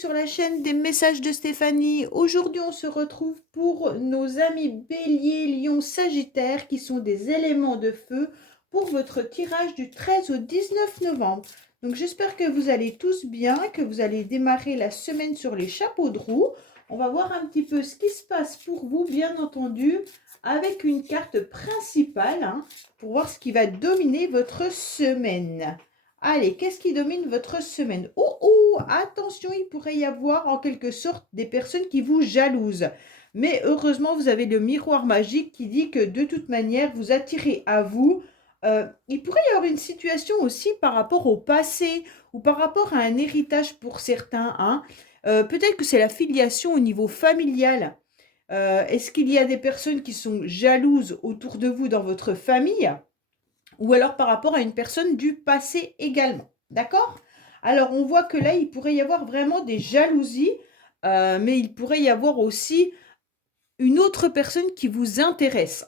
sur la chaîne des messages de Stéphanie. Aujourd'hui, on se retrouve pour nos amis Bélier, Lion, Sagittaire qui sont des éléments de feu pour votre tirage du 13 au 19 novembre. Donc, j'espère que vous allez tous bien, que vous allez démarrer la semaine sur les chapeaux de roue. On va voir un petit peu ce qui se passe pour vous, bien entendu, avec une carte principale pour voir ce qui va dominer votre semaine. Allez, qu'est-ce qui domine votre semaine? Attention, il pourrait y avoir en quelque sorte des personnes qui vous jalousent. Mais heureusement, vous avez le miroir magique qui dit que de toute manière, vous attirez à vous. Il pourrait y avoir une situation aussi par rapport au passé ou par rapport à un héritage pour certains. Peut-être que c'est la filiation au niveau familial. Est-ce qu'il y a des personnes qui sont jalouses autour de vous dans votre famille? Ou alors par rapport à une personne du passé également. D'accord? Alors, on voit que là, il pourrait y avoir vraiment des jalousies, mais il pourrait y avoir aussi une autre personne qui vous intéresse.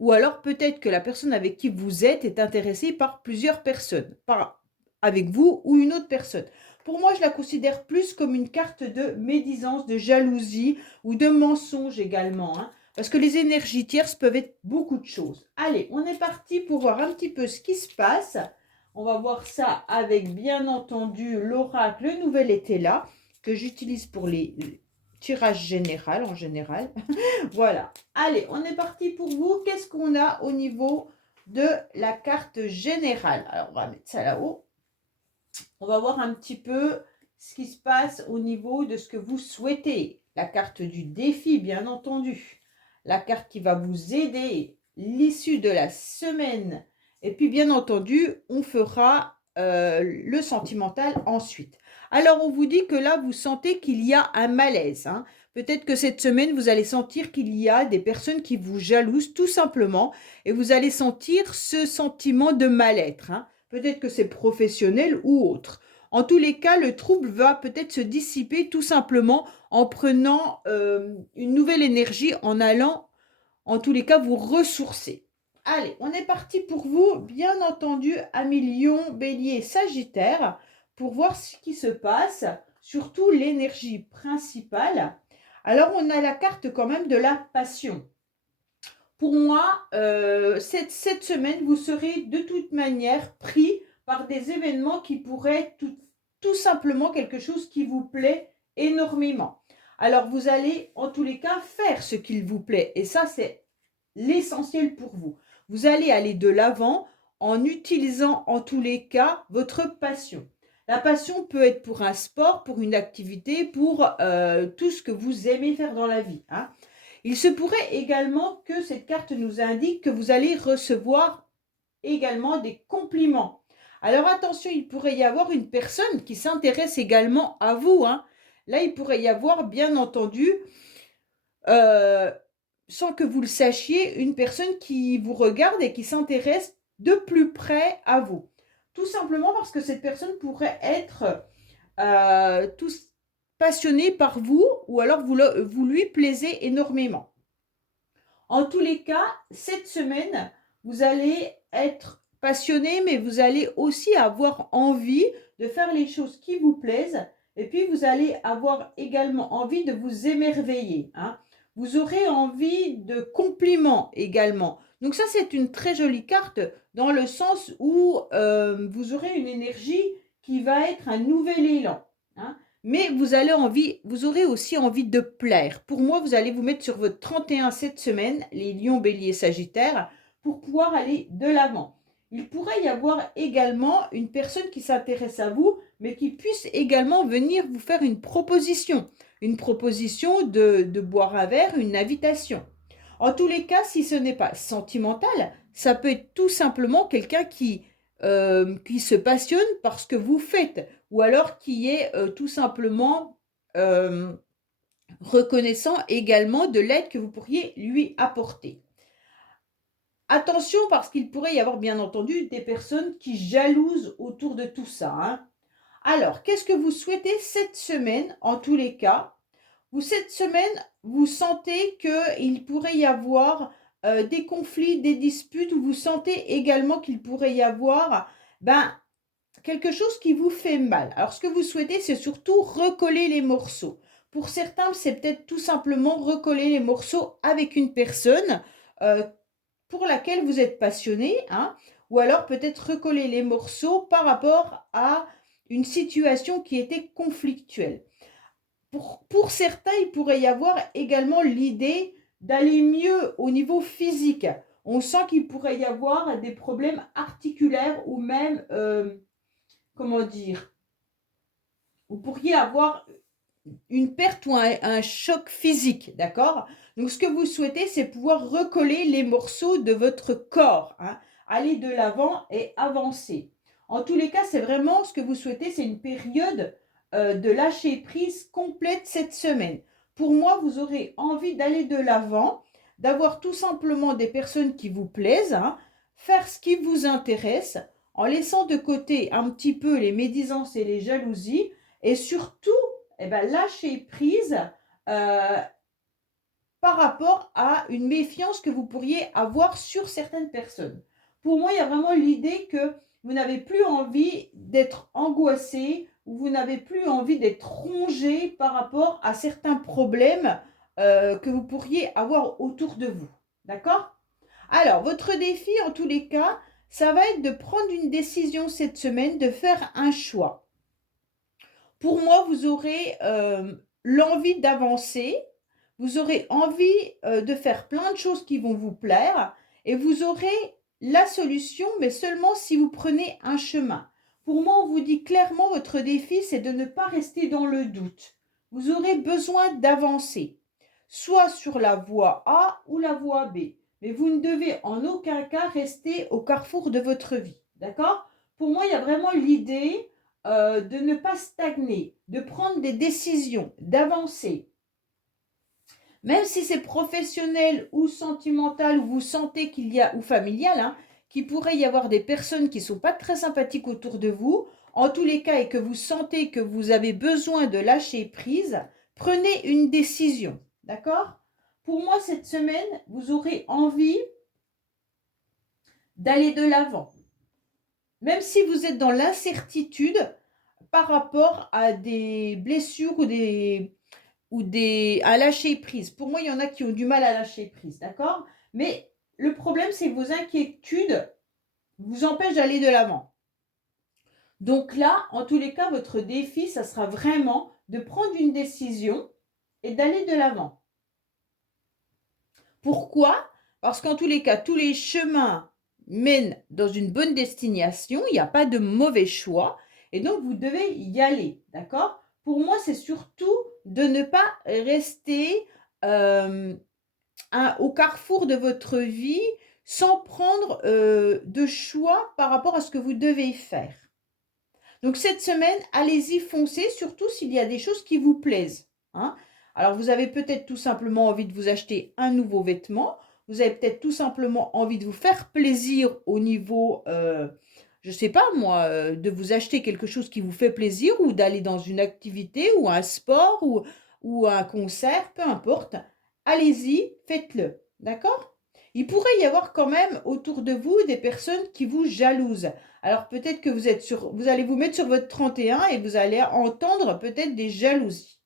Ou alors peut-être que la personne avec qui vous êtes est intéressée par plusieurs personnes, avec vous ou une autre personne. Pour moi, je la considère plus comme une carte de médisance, de jalousie ou de mensonge également. Parce que les énergies tierces peuvent être beaucoup de choses. Allez, on est parti pour voir un petit peu ce qui se passe. On va voir ça avec, bien entendu, l'oracle, le nouvel été là, que j'utilise pour les tirages général, en général. Voilà. Allez, on est parti pour vous. Qu'est-ce qu'on a au niveau de la carte générale? Alors, on va mettre ça là-haut. On va voir un petit peu ce qui se passe au niveau de ce que vous souhaitez. La carte du défi, bien entendu. La carte qui va vous aider, l'issue de la semaine. Et puis, bien entendu, on fera le sentimental ensuite. Alors, on vous dit que là, vous sentez qu'il y a un malaise. Peut-être que cette semaine, vous allez sentir qu'il y a des personnes qui vous jalousent, tout simplement. Et vous allez sentir ce sentiment de mal-être. Peut-être que c'est professionnel ou autre. En tous les cas, le trouble va peut-être se dissiper tout simplement en prenant une nouvelle énergie, en allant, en tous les cas, vous ressourcer. Allez, on est parti pour vous, bien entendu, amis Lion, Bélier, Sagittaire, pour voir ce qui se passe, surtout l'énergie principale. Alors, on a la carte quand même de la passion. Pour moi, cette semaine, vous serez de toute manière pris par des événements qui pourraient être tout simplement quelque chose qui vous plaît énormément. Alors, vous allez en tous les cas faire ce qu'il vous plaît. Et ça, c'est l'essentiel pour vous. Vous allez aller de l'avant en utilisant en tous les cas votre passion. La passion peut être pour un sport, pour une activité, pour tout ce que vous aimez faire dans la vie. Il se pourrait également que cette carte nous indique que vous allez recevoir également des compliments. Alors attention, il pourrait y avoir une personne qui s'intéresse également à vous. Là, il pourrait y avoir, bien entendu, sans que vous le sachiez, une personne qui vous regarde et qui s'intéresse de plus près à vous. Tout simplement parce que cette personne pourrait être passionné par vous ou alors vous lui plaisez énormément. En tous les cas, cette semaine, vous allez être passionné, mais vous allez aussi avoir envie de faire les choses qui vous plaisent. Et puis, vous allez avoir également envie de vous émerveiller. Vous aurez envie de compliments également. Donc ça, c'est une très jolie carte dans le sens où vous aurez une énergie qui va être un nouvel élan. Mais vous aurez aussi envie de plaire. Pour moi, vous allez vous mettre sur votre 31 cette semaine, les Lions, Bélier, Sagittaire, pour pouvoir aller de l'avant. Il pourrait y avoir également une personne qui s'intéresse à vous, mais qui puisse également venir vous faire une proposition. Une proposition de boire un verre, une invitation. En tous les cas, si ce n'est pas sentimental, ça peut être tout simplement quelqu'un qui se passionne par ce que vous faites, ou alors qui est tout simplement reconnaissant également de l'aide que vous pourriez lui apporter. Attention, parce qu'il pourrait y avoir bien entendu des personnes qui jalousent autour de tout ça. Alors, qu'est-ce que vous souhaitez cette semaine en tous les cas? Cette semaine, vous sentez qu'il pourrait y avoir des conflits, des disputes, ou vous sentez également qu'il pourrait y avoir quelque chose qui vous fait mal. Alors, ce que vous souhaitez, c'est surtout recoller les morceaux. Pour certains, c'est peut-être tout simplement recoller les morceaux avec une personne euh, pour laquelle vous êtes passionné, hein, ou alors peut-être recoller les morceaux par rapport à une situation qui était conflictuelle. Pour certains, il pourrait y avoir également l'idée d'aller mieux au niveau physique. On sent qu'il pourrait y avoir des problèmes articulaires ou même, comment dire, vous pourriez avoir une perte ou un choc physique, d'accord? Donc, ce que vous souhaitez, c'est pouvoir recoller les morceaux de votre corps, hein, aller de l'avant et avancer. En tous les cas, c'est vraiment ce que vous souhaitez, c'est une période de lâcher prise complète cette semaine. Pour moi, vous aurez envie d'aller de l'avant, d'avoir tout simplement des personnes qui vous plaisent, hein, faire ce qui vous intéresse, en laissant de côté un petit peu les médisances et les jalousies, et surtout eh ben, lâcher prise euh, par rapport à une méfiance que vous pourriez avoir sur certaines personnes. Pour moi, il y a vraiment l'idée que vous n'avez plus envie d'être angoissé ou vous n'avez plus envie d'être rongé par rapport à certains problèmes que vous pourriez avoir autour de vous. D'accord? Alors, votre défi, en tous les cas, ça va être de prendre une décision cette semaine, de faire un choix. Pour moi, vous aurez l'envie d'avancer, vous aurez envie de faire plein de choses qui vont vous plaire et vous aurez la solution, mais seulement si vous prenez un chemin. Pour moi, on vous dit clairement, votre défi, c'est de ne pas rester dans le doute. Vous aurez besoin d'avancer, soit sur la voie A ou la voie B. Mais vous ne devez en aucun cas rester au carrefour de votre vie. D'accord? Pour moi, il y a vraiment l'idée de ne pas stagner, de prendre des décisions, d'avancer. Même si c'est professionnel ou sentimental, ou vous sentez qu'il y a, ou familial, hein, qu'il pourrait y avoir des personnes qui ne sont pas très sympathiques autour de vous, en tous les cas, et que vous sentez que vous avez besoin de lâcher prise, prenez une décision. D'accord? Pour moi, cette semaine, vous aurez envie d'aller de l'avant. Même si vous êtes dans l'incertitude par rapport à des blessures à lâcher prise. Pour moi, il y en a qui ont du mal à lâcher prise, d'accord? Mais le problème, c'est que vos inquiétudes vous empêchent d'aller de l'avant. Donc là, en tous les cas, votre défi, ça sera vraiment de prendre une décision et d'aller de l'avant. Pourquoi? Parce qu'en tous les cas, tous les chemins mènent dans une bonne destination, il n'y a pas de mauvais choix, et donc vous devez y aller, d'accord? Pour moi, c'est surtout de ne pas rester au carrefour de votre vie sans prendre de choix par rapport à ce que vous devez faire. Donc cette semaine, allez-y, foncez, surtout s'il y a des choses qui vous plaisent, hein. Alors vous avez peut-être tout simplement envie de vous acheter un nouveau vêtement, vous avez peut-être tout simplement envie de vous faire plaisir au niveau, je ne sais pas moi, de vous acheter quelque chose qui vous fait plaisir ou d'aller dans une activité ou un sport ou un concert, peu importe. Allez-y, faites-le, d'accord? Il pourrait y avoir quand même autour de vous des personnes qui vous jalousent. Alors peut-être que vous allez vous mettre sur votre 31 et vous allez entendre peut-être des jalousies.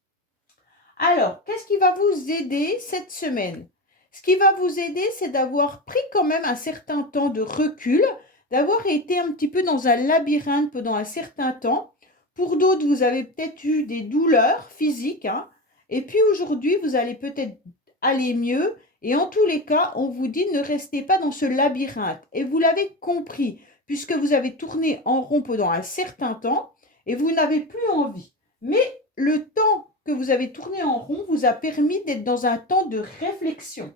Alors, qu'est-ce qui va vous aider cette semaine? Ce qui va vous aider, c'est d'avoir pris quand même un certain temps de recul, d'avoir été un petit peu dans un labyrinthe pendant un certain temps. Pour d'autres, vous avez peut-être eu des douleurs physiques, hein, et puis aujourd'hui, vous allez peut-être aller mieux. Et en tous les cas, on vous dit ne restez pas dans ce labyrinthe. Et vous l'avez compris, puisque vous avez tourné en rond pendant un certain temps et vous n'avez plus envie. Mais le temps que vous avez tourné en rond vous a permis d'être dans un temps de réflexion.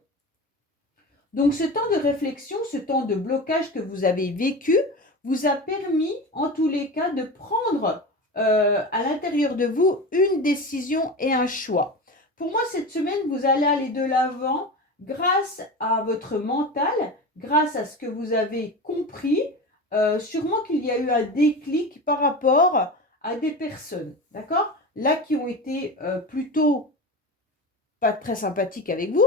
Donc ce temps de réflexion, ce temps de blocage que vous avez vécu, vous a permis en tous les cas de prendre à l'intérieur de vous une décision et un choix. Pour moi, cette semaine, vous allez aller de l'avant grâce à votre mental, grâce à ce que vous avez compris. Sûrement qu'il y a eu un déclic par rapport à des personnes, d'accord? Là, qui ont été plutôt pas très sympathiques avec vous.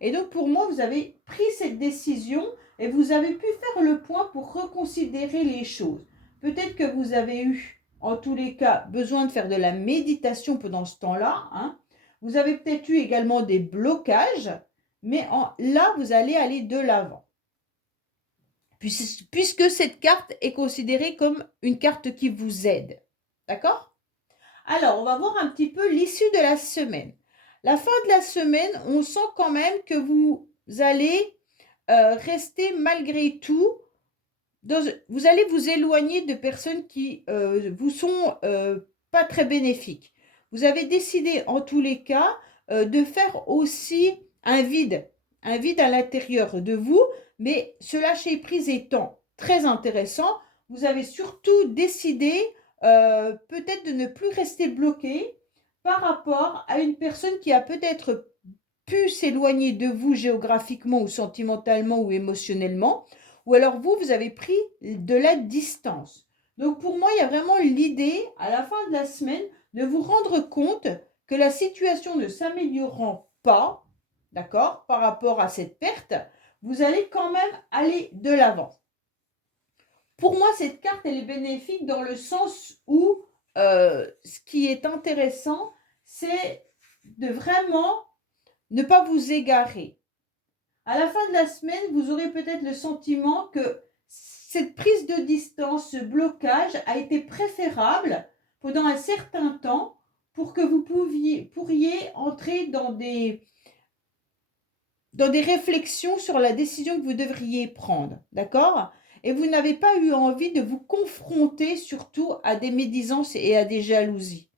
Et donc, pour moi, vous avez pris cette décision et vous avez pu faire le point pour reconsidérer les choses. Peut-être que vous avez eu, en tous les cas, besoin de faire de la méditation pendant ce temps-là, hein. Vous avez peut-être eu également des blocages, mais là, vous allez aller de l'avant. Puisque cette carte est considérée comme une carte qui vous aide. D'accord? Alors, on va voir un petit peu l'issue de la semaine. La fin de la semaine, on sent quand même que vous allez rester malgré tout, vous allez vous éloigner de personnes qui vous sont pas très bénéfiques. Vous avez décidé en tous les cas de faire aussi un vide à l'intérieur de vous, mais ce lâcher prise étant très intéressant, vous avez surtout décidé peut-être de ne plus rester bloqué par rapport à une personne qui a peut-être pu s'éloigner de vous géographiquement ou sentimentalement ou émotionnellement, ou alors vous avez pris de la distance. Donc pour moi, il y a vraiment l'idée, à la fin de la semaine, de vous rendre compte que la situation ne s'améliorant pas, d'accord, par rapport à cette perte, vous allez quand même aller de l'avant. Pour moi, cette carte, elle est bénéfique dans le sens où ce qui est intéressant, c'est de vraiment ne pas vous égarer. À la fin de la semaine, vous aurez peut-être le sentiment que cette prise de distance, ce blocage a été préférable pendant un certain temps pour que vous pourriez entrer dans des réflexions sur la décision que vous devriez prendre. D'accord ? Et vous n'avez pas eu envie de vous confronter surtout à des médisances et à des jalousies.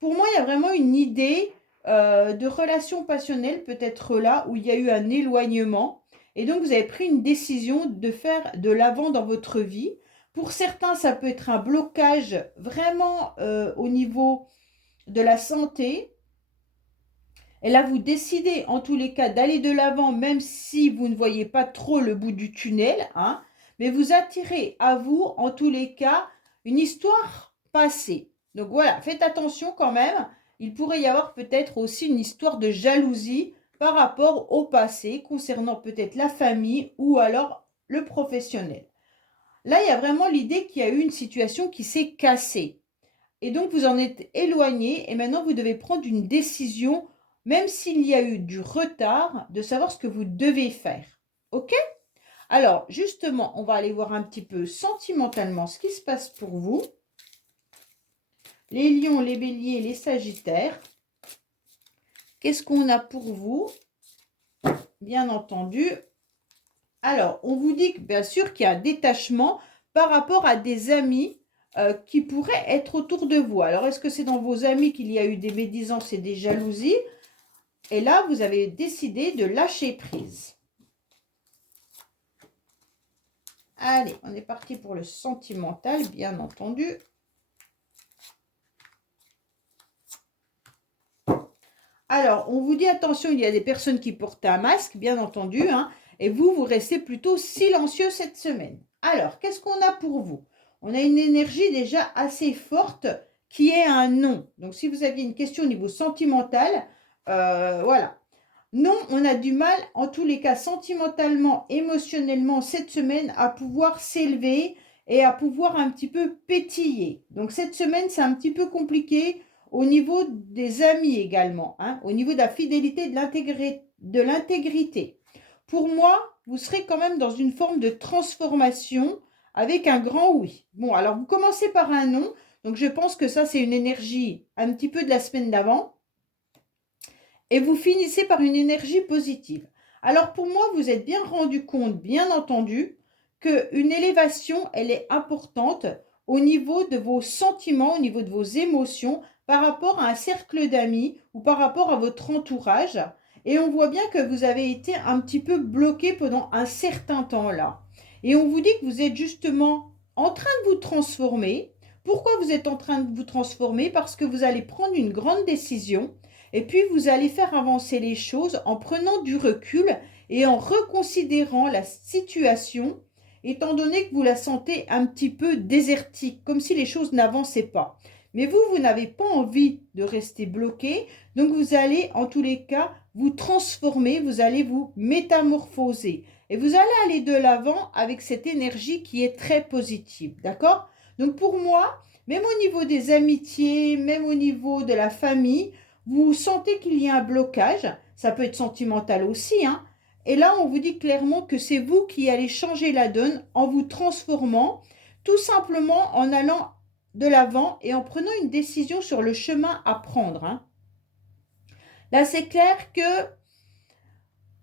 Pour moi, il y a vraiment une idée de relation passionnelle peut-être là où il y a eu un éloignement et donc vous avez pris une décision de faire de l'avant dans votre vie. Pour certains, ça peut être un blocage vraiment au niveau de la santé. Et là, vous décidez en tous les cas d'aller de l'avant même si vous ne voyez pas trop le bout du tunnel, hein, mais vous attirez à vous en tous les cas une histoire passée. Donc voilà, faites attention quand même. Il pourrait y avoir peut-être aussi une histoire de jalousie par rapport au passé, concernant peut-être la famille ou alors le professionnel. Là, il y a vraiment l'idée qu'il y a eu une situation qui s'est cassée. Et donc, vous en êtes éloigné et maintenant, vous devez prendre une décision, même s'il y a eu du retard, de savoir ce que vous devez faire. OK ? Alors, justement, on va aller voir un petit peu sentimentalement ce qui se passe pour vous. Les lions, les béliers, les sagittaires. Qu'est-ce qu'on a pour vous? Bien entendu. Alors, on vous dit que bien sûr qu'il y a un détachement par rapport à des amis qui pourraient être autour de vous. Alors, est-ce que c'est dans vos amis qu'il y a eu des médisances et des jalousies? Et là, vous avez décidé de lâcher prise. Allez, on est parti pour le sentimental, bien entendu. Alors, on vous dit attention, il y a des personnes qui portent un masque, bien entendu, hein, et vous restez plutôt silencieux cette semaine. Alors, qu'est-ce qu'on a pour vous? On a une énergie déjà assez forte qui est un non. Donc, si vous aviez une question au niveau sentimental, voilà. Non, on a du mal, en tous les cas, sentimentalement, émotionnellement, cette semaine, à pouvoir s'élever et à pouvoir un petit peu pétiller. Donc, cette semaine, c'est un petit peu compliqué au niveau des amis également, hein, au niveau de la fidélité, de l'intégrité. Pour moi, vous serez quand même dans une forme de transformation avec un grand oui. Bon, alors, vous commencez par un non. Donc, je pense que ça, c'est une énergie un petit peu de la semaine d'avant. Et vous finissez par une énergie positive. Alors pour moi, vous êtes bien rendu compte, bien entendu, qu'une élévation, elle est importante au niveau de vos sentiments, au niveau de vos émotions, par rapport à un cercle d'amis ou par rapport à votre entourage. Et on voit bien que vous avez été un petit peu bloqué pendant un certain temps là. Et on vous dit que vous êtes justement en train de vous transformer. Pourquoi vous êtes en train de vous transformer? Parce que vous allez prendre une grande décision. Et puis, vous allez faire avancer les choses en prenant du recul et en reconsidérant la situation, étant donné que vous la sentez un petit peu désertique, comme si les choses n'avançaient pas. Mais vous n'avez pas envie de rester bloqué, donc vous allez, en tous les cas, vous transformer, vous allez vous métamorphoser. Et vous allez aller de l'avant avec cette énergie qui est très positive, d'accord ? Donc pour moi, même au niveau des amitiés, même au niveau de la famille, vous sentez qu'il y a un blocage. Ça peut être sentimental aussi, hein. Et là, on vous dit clairement que c'est vous qui allez changer la donne en vous transformant, tout simplement en allant de l'avant et en prenant une décision sur le chemin à prendre, hein. Là, c'est clair que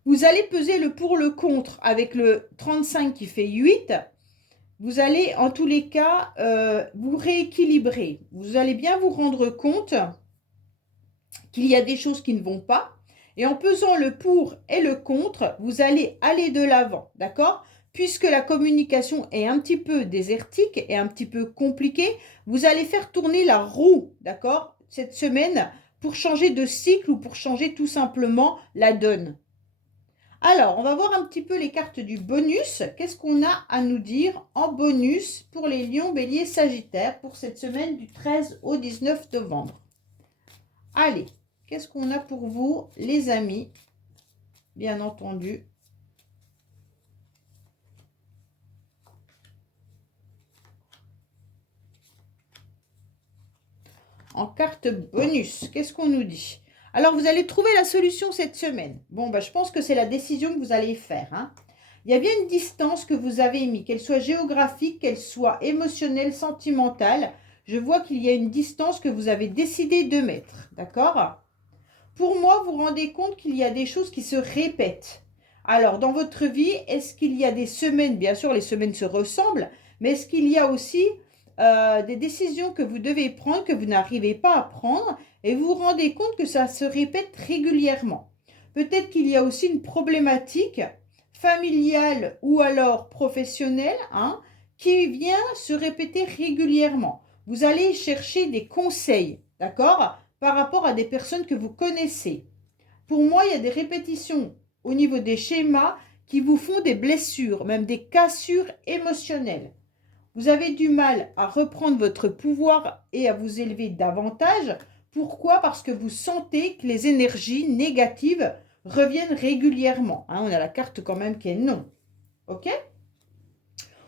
vous allez peser le pour le contre avec le 35 qui fait 8. Vous allez en tous les cas vous rééquilibrer. Vous allez bien vous rendre compte qu'il y a des choses qui ne vont pas. Et en pesant le pour et le contre, vous allez aller de l'avant, d'accord? Puisque la communication est un petit peu désertique et un petit peu compliquée, vous allez faire tourner la roue, d'accord? Cette semaine, pour changer de cycle ou pour changer tout simplement la donne. Alors, on va voir un petit peu les cartes du bonus. Qu'est-ce qu'on a à nous dire en bonus pour les lions, béliers, sagittaires pour cette semaine du 13 au 19 novembre? Allez, qu'est-ce qu'on a pour vous, les amis? Bien entendu. En carte bonus, qu'est-ce qu'on nous dit? Alors, vous allez trouver la solution cette semaine. Bon, bah, je pense que c'est la décision que vous allez faire, hein. Il y a bien une distance que vous avez mis, qu'elle soit géographique, qu'elle soit émotionnelle, sentimentale. Je vois qu'il y a une distance que vous avez décidé de mettre, d'accord? Pour moi, vous vous rendez compte qu'il y a des choses qui se répètent. Alors, dans votre vie, est-ce qu'il y a des semaines, bien sûr, les semaines se ressemblent, mais est-ce qu'il y a aussi des décisions que vous devez prendre, que vous n'arrivez pas à prendre, et vous vous rendez compte que ça se répète régulièrement. Peut-être qu'il y a aussi une problématique familiale ou alors professionnelle, hein, qui vient se répéter régulièrement. Vous allez chercher des conseils, d'accord, par rapport à des personnes que vous connaissez. Pour moi, il y a des répétitions au niveau des schémas qui vous font des blessures, même des cassures émotionnelles. Vous avez du mal à reprendre votre pouvoir et à vous élever davantage. Pourquoi? Parce que vous sentez que les énergies négatives reviennent régulièrement. Hein, on a la carte quand même qui est non. Ok?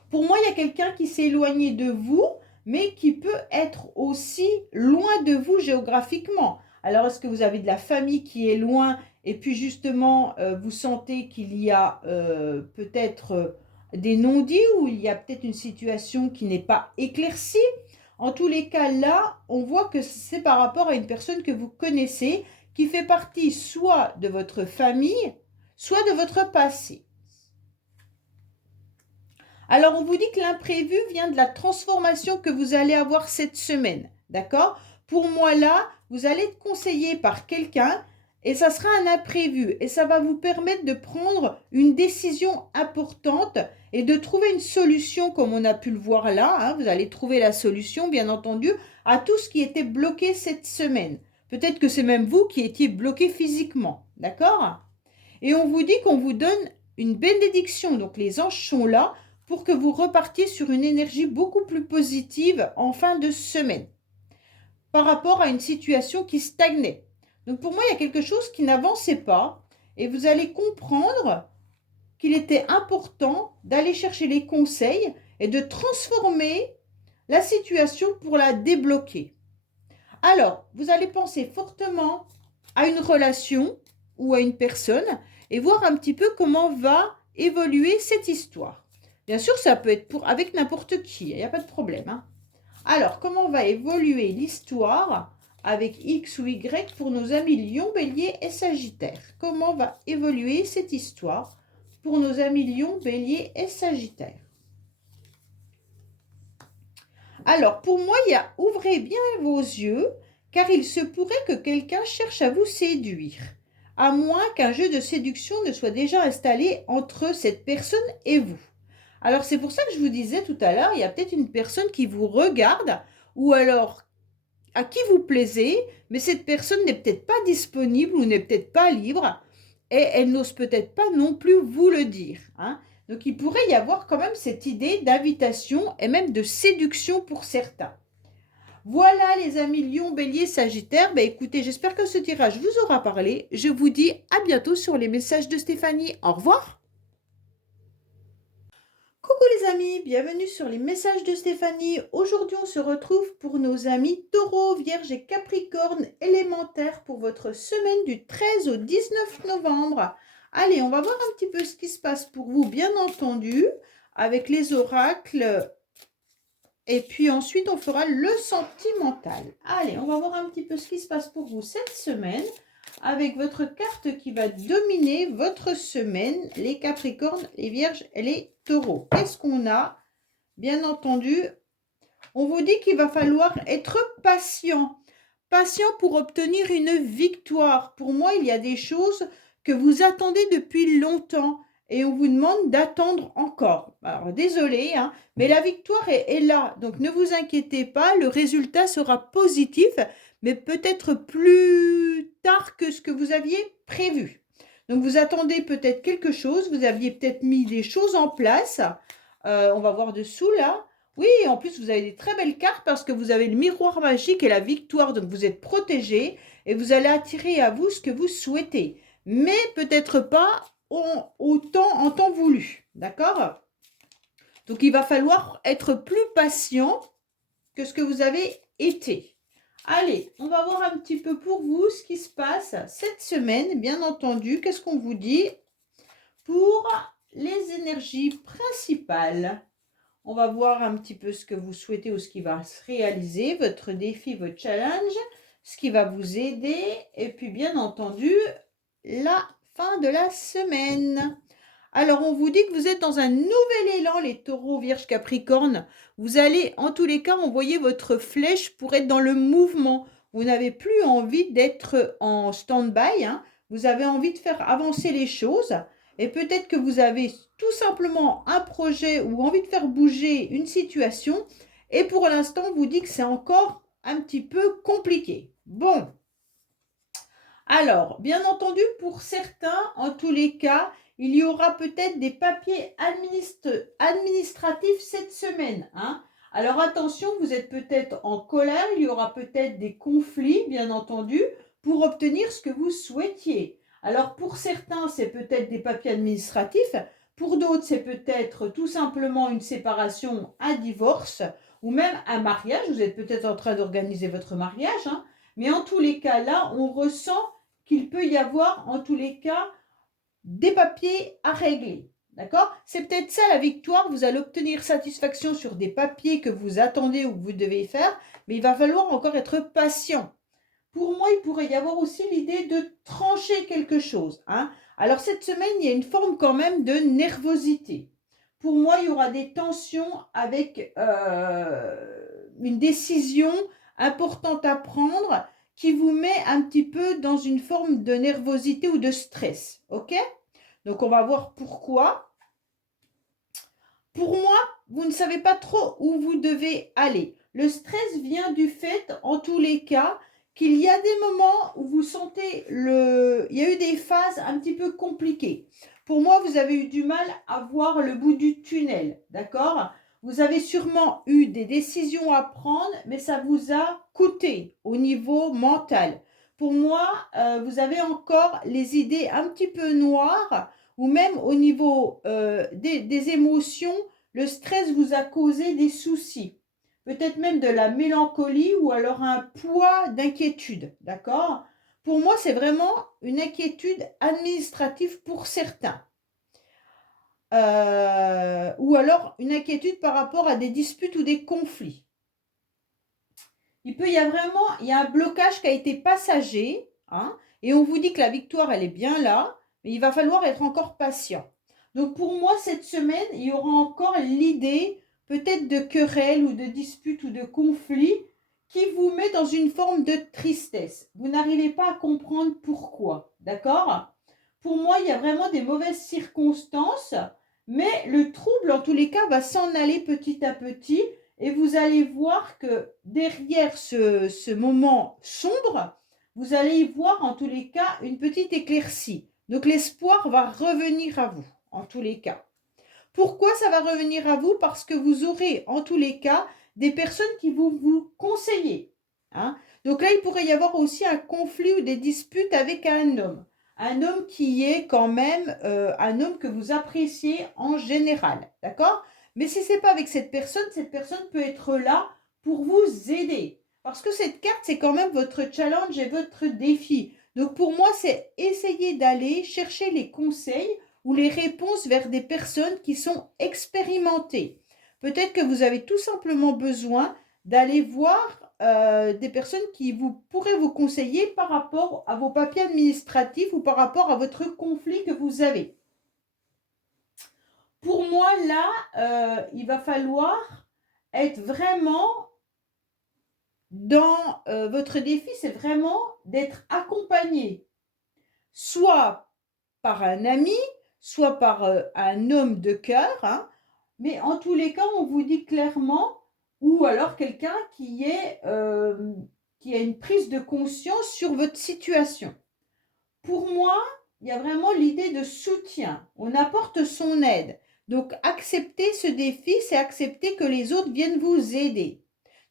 Pour moi, il y a quelqu'un qui s'est éloigné de vous, mais qui peut être aussi loin de vous géographiquement. Alors, est-ce que vous avez de la famille qui est loin et puis justement, vous sentez qu'il y a peut-être des non-dits ou il y a peut-être une situation qui n'est pas éclaircie? En tous les cas, là, on voit que c'est par rapport à une personne que vous connaissez qui fait partie soit de votre famille, soit de votre passé. Alors, on vous dit que l'imprévu vient de la transformation que vous allez avoir cette semaine, d'accord? Pour moi, là, vous allez être conseillé par quelqu'un et ça sera un imprévu et ça va vous permettre de prendre une décision importante et de trouver une solution comme on a pu le voir là, hein. Vous allez trouver la solution, bien entendu, à tout ce qui était bloqué cette semaine. Peut-être que c'est même vous qui étiez bloqué physiquement, d'accord? Et on vous dit qu'on vous donne une bénédiction, donc les anges sont là pour que vous repartiez sur une énergie beaucoup plus positive en fin de semaine par rapport à une situation qui stagnait. Donc pour moi, il y a quelque chose qui n'avançait pas et vous allez comprendre qu'il était important d'aller chercher les conseils et de transformer la situation pour la débloquer. Alors, vous allez penser fortement à une relation ou à une personne et voir un petit peu comment va évoluer cette histoire. Bien sûr, ça peut être avec n'importe qui, il n'y a pas de problème, hein. Alors, comment va évoluer l'histoire avec X ou Y pour nos amis Lion, Bélier et Sagittaire? Comment va évoluer cette histoire pour nos amis Lion, Bélier et Sagittaire? Alors, pour moi, il y a ouvrez bien vos yeux, car il se pourrait que quelqu'un cherche à vous séduire, à moins qu'un jeu de séduction ne soit déjà installé entre cette personne et vous. Alors, c'est pour ça que je vous disais tout à l'heure, il y a peut-être une personne qui vous regarde ou alors à qui vous plaisez, mais cette personne n'est peut-être pas disponible ou n'est peut-être pas libre et elle n'ose peut-être pas non plus vous le dire, hein. Donc, il pourrait y avoir quand même cette idée d'invitation et même de séduction pour certains. Voilà les amis Lion, Bélier, Sagittaire. Écoutez, j'espère que ce tirage vous aura parlé. Je vous dis à bientôt sur les messages de Stéphanie. Au revoir. Coucou les amis, bienvenue sur les messages de Stéphanie. Aujourd'hui, on se retrouve pour nos amis Taureau, Vierge et Capricorne élémentaires pour votre semaine du 13 au 19 novembre. Allez, on va voir un petit peu ce qui se passe pour vous, bien entendu, avec les oracles. Et puis ensuite, on fera le sentimental. Allez, on va voir un petit peu ce qui se passe pour vous cette semaine avec votre carte qui va dominer votre semaine, les Capricornes, les Vierges et les Taureaux. Qu'est-ce qu'on a? Bien entendu, on vous dit qu'il va falloir être patient. Patient pour obtenir une victoire. Pour moi, il y a des choses que vous attendez depuis longtemps et on vous demande d'attendre encore. Alors, désolé, hein, mais la victoire est là. Donc, ne vous inquiétez pas, le résultat sera positif, mais peut-être plus tard que ce que vous aviez prévu. Donc, vous attendez peut-être quelque chose, vous aviez peut-être mis des choses en place. On va voir dessous, là. Oui, en plus, vous avez des très belles cartes parce que vous avez le miroir magique et la victoire. Donc, vous êtes protégé et vous allez attirer à vous ce que vous souhaitez. Mais peut-être pas en temps voulu. D'accord? Donc, il va falloir être plus patient que ce que vous avez été. Allez, on va voir un petit peu pour vous ce qui se passe cette semaine. Bien entendu, qu'est-ce qu'on vous dit pour les énergies principales? On va voir un petit peu ce que vous souhaitez ou ce qui va se réaliser, votre défi, votre challenge, ce qui va vous aider et puis bien entendu, la fin de la semaine. Alors, on vous dit que vous êtes dans un nouvel élan, les taureaux, vierges, capricornes. Vous allez, en tous les cas, envoyer votre flèche pour être dans le mouvement. Vous n'avez plus envie d'être en stand-by, hein. Vous avez envie de faire avancer les choses. Et peut-être que vous avez tout simplement un projet ou envie de faire bouger une situation. Et pour l'instant, on vous dit que c'est encore un petit peu compliqué. Bon. Alors, bien entendu, pour certains, en tous les cas, il y aura peut-être des papiers administratifs cette semaine, hein. Alors attention, vous êtes peut-être en colère, il y aura peut-être des conflits, bien entendu, pour obtenir ce que vous souhaitiez. Alors pour certains, c'est peut-être des papiers administratifs, pour d'autres, c'est peut-être tout simplement une séparation, un divorce, ou même un mariage. Vous êtes peut-être en train d'organiser votre mariage, hein. Mais en tous les cas, là, on ressent qu'il peut y avoir, en tous les cas, des papiers à régler. D'accord? C'est peut-être ça la victoire. Vous allez obtenir satisfaction sur des papiers que vous attendez ou que vous devez faire, mais il va falloir encore être patient. Pour moi, il pourrait y avoir aussi l'idée de trancher quelque chose, hein. Alors, cette semaine, il y a une forme quand même de nervosité. Pour moi, il y aura des tensions avec une décision importante à prendre qui vous met un petit peu dans une forme de nervosité ou de stress. OK? Donc, on va voir pourquoi. Pour moi, vous ne savez pas trop où vous devez aller. Le stress vient du fait, en tous les cas, qu'il y a des moments où vous sentez il y a eu des phases un petit peu compliquées. Pour moi, vous avez eu du mal à voir le bout du tunnel, d'accord? Vous avez sûrement eu des décisions à prendre, mais ça vous a coûté au niveau mental. Pour moi, vous avez encore les idées un petit peu noires ou même au niveau des émotions, le stress vous a causé des soucis. Peut-être même de la mélancolie ou alors un poids d'inquiétude, d'accord? Pour moi, c'est vraiment une inquiétude administrative pour certains. Ou alors une inquiétude par rapport à des disputes ou des conflits. Il y a un blocage qui a été passager, hein, et on vous dit que la victoire, elle est bien là, mais il va falloir être encore patient. Donc pour moi, cette semaine, il y aura encore l'idée peut-être de querelle ou de dispute ou de conflit qui vous met dans une forme de tristesse. Vous n'arrivez pas à comprendre pourquoi, d'accord? Pour moi, il y a vraiment des mauvaises circonstances, mais le trouble, en tous les cas, va s'en aller petit à petit et vous allez voir que derrière ce moment sombre, vous allez y voir en tous les cas une petite éclaircie. Donc l'espoir va revenir à vous, en tous les cas. Pourquoi ça va revenir à vous? Parce que vous aurez en tous les cas des personnes qui vont vous conseiller, hein. Donc là, il pourrait y avoir aussi un conflit ou des disputes avec un homme. Un homme qui est quand même un homme que vous appréciez en général, d'accord? Mais si ce n'est pas avec cette personne peut être là pour vous aider. Parce que cette carte, c'est quand même votre challenge et votre défi. Donc pour moi, c'est essayer d'aller chercher les conseils ou les réponses vers des personnes qui sont expérimentées. Peut-être que vous avez tout simplement besoin d'aller voir des personnes qui pourraient vous conseiller par rapport à vos papiers administratifs ou par rapport à votre conflit que vous avez. Pour moi, là, il va falloir être vraiment dans votre défi, c'est vraiment d'être accompagné, soit par un ami, soit par un homme de cœur, hein, mais en tous les cas, on vous dit clairement, ou alors quelqu'un qui a une prise de conscience sur votre situation. Pour moi, il y a vraiment l'idée de soutien. On apporte son aide. Donc, accepter ce défi, c'est accepter que les autres viennent vous aider.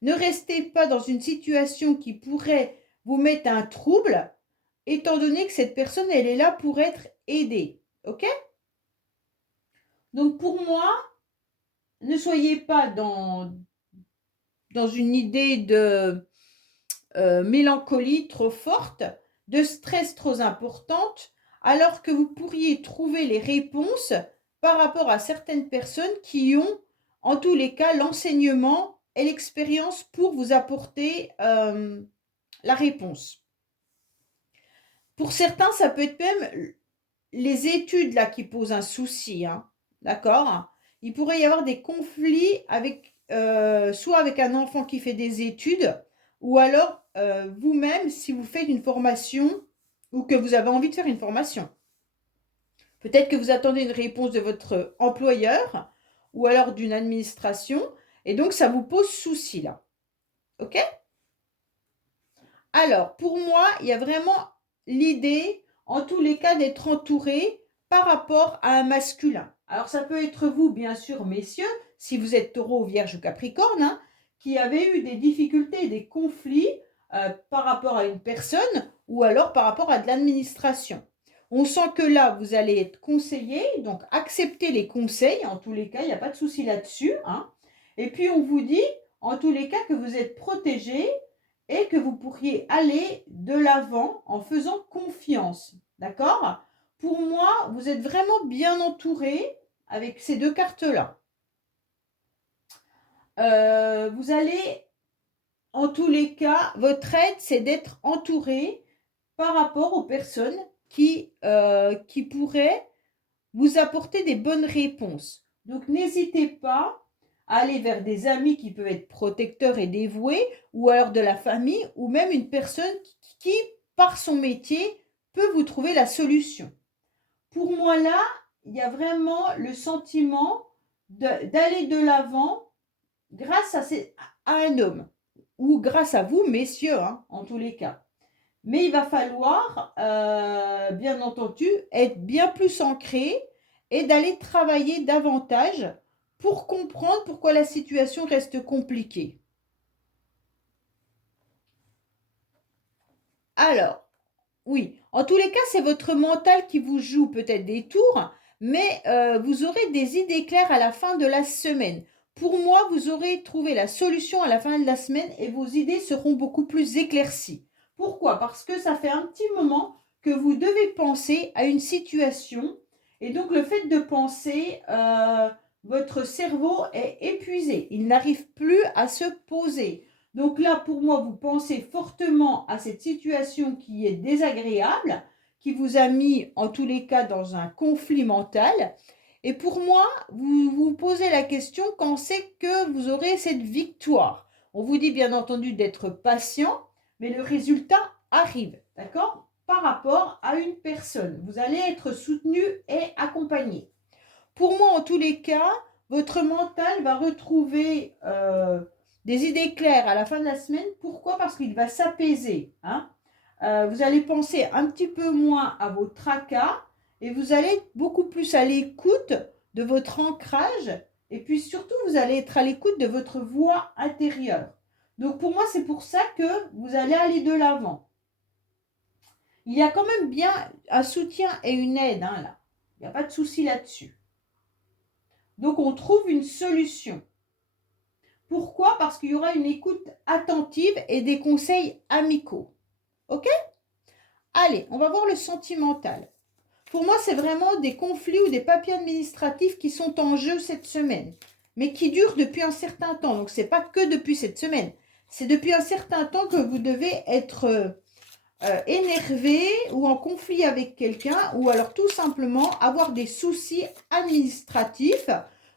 Ne restez pas dans une situation qui pourrait vous mettre un trouble, étant donné que cette personne, elle est là pour être aidée. OK? Donc, pour moi, ne soyez pas dans une idée de mélancolie trop forte, de stress trop importante, alors que vous pourriez trouver les réponses par rapport à certaines personnes qui ont, en tous les cas, l'enseignement et l'expérience pour vous apporter la réponse. Pour certains, ça peut être même les études là qui posent un souci, hein, d'accord? Il pourrait y avoir des conflits avec soit avec un enfant qui fait des études, ou alors vous-même si vous faites une formation ou que vous avez envie de faire une formation. Peut-être que vous attendez une réponse de votre employeur ou alors d'une administration, et donc ça vous pose souci là. OK? Alors, pour moi, il y a vraiment l'idée, en tous les cas, d'être entouré par rapport à un masculin. Alors, ça peut être vous, bien sûr, messieurs, si vous êtes taureau, vierge ou capricorne, hein, qui avez eu des difficultés, des conflits par rapport à une personne ou alors par rapport à de l'administration. On sent que là, vous allez être conseillé, donc acceptez les conseils, en tous les cas, il n'y a pas de souci là-dessus, hein. Et puis, on vous dit, en tous les cas, que vous êtes protégé et que vous pourriez aller de l'avant en faisant confiance. D'accord? Pour moi, vous êtes vraiment bien entouré avec ces deux cartes-là. Vous allez, en tous les cas, votre aide, c'est d'être entouré par rapport aux personnes qui pourraient vous apporter des bonnes réponses. Donc, n'hésitez pas à aller vers des amis qui peuvent être protecteurs et dévoués, ou alors de la famille, ou même une personne qui, par son métier, peut vous trouver la solution. Pour moi, là, il y a vraiment le sentiment d'aller de l'avant grâce à un homme, ou grâce à vous, messieurs, hein, en tous les cas. Mais il va falloir, bien entendu, être bien plus ancré et d'aller travailler davantage pour comprendre pourquoi la situation reste compliquée. Alors, oui, en tous les cas, c'est votre mental qui vous joue peut-être des tours, mais vous aurez des idées claires à la fin de la semaine. Pour moi, vous aurez trouvé la solution à la fin de la semaine et vos idées seront beaucoup plus éclaircies. Pourquoi? Parce que ça fait un petit moment que vous devez penser à une situation et donc le fait de penser, votre cerveau est épuisé. Il n'arrive plus à se poser. Donc là, pour moi, vous pensez fortement à cette situation qui est désagréable, qui vous a mis en tous les cas dans un conflit mental. Et pour moi, vous vous posez la question quand c'est que vous aurez cette victoire. On vous dit bien entendu d'être patient, mais le résultat arrive, d'accord? Par rapport à une personne. Vous allez être soutenu et accompagné. Pour moi, en tous les cas, votre mental va retrouver des idées claires à la fin de la semaine. Pourquoi? Parce qu'il va s'apaiser, hein. Vous allez penser un petit peu moins à vos tracas et vous allez être beaucoup plus à l'écoute de votre ancrage et puis surtout, vous allez être à l'écoute de votre voix intérieure. Donc pour moi, c'est pour ça que vous allez aller de l'avant. Il y a quand même bien un soutien et une aide, hein, là. Il n'y a pas de souci là-dessus. Donc, on trouve une solution. Pourquoi? Parce qu'il y aura une écoute attentive et des conseils amicaux. OK? Allez, on va voir le sentimental. Pour moi, c'est vraiment des conflits ou des papiers administratifs qui sont en jeu cette semaine, mais qui durent depuis un certain temps. Donc, ce n'est pas que depuis cette semaine. C'est depuis un certain temps que vous devez être énervé ou en conflit avec quelqu'un, ou alors tout simplement avoir des soucis administratifs,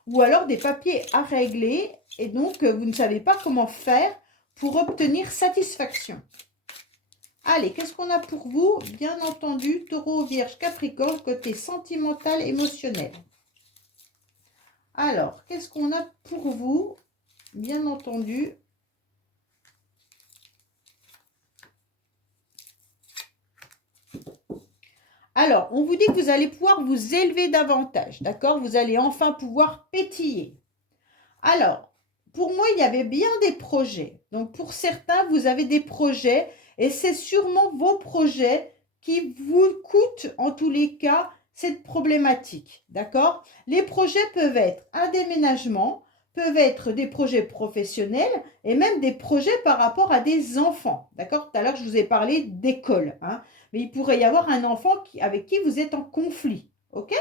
ou alors des papiers à régler, et donc vous ne savez pas comment faire pour obtenir satisfaction. Allez, qu'est-ce qu'on a pour vous? Bien entendu, Taureau, Vierge, Capricorne, côté sentimental, émotionnel. Alors, qu'est-ce qu'on a pour vous? Bien entendu. Alors, on vous dit que vous allez pouvoir vous élever davantage, d'accord? Vous allez enfin pouvoir pétiller. Alors, pour moi, il y avait bien des projets. Donc, pour certains, vous avez des projets et c'est sûrement vos projets qui vous coûtent, en tous les cas, cette problématique, d'accord? Les projets peuvent être un déménagement, peuvent être des projets professionnels et même des projets par rapport à des enfants, d'accord? Tout à l'heure, je vous ai parlé d'école, hein, mais il pourrait y avoir un enfant avec qui vous êtes en conflit, ok?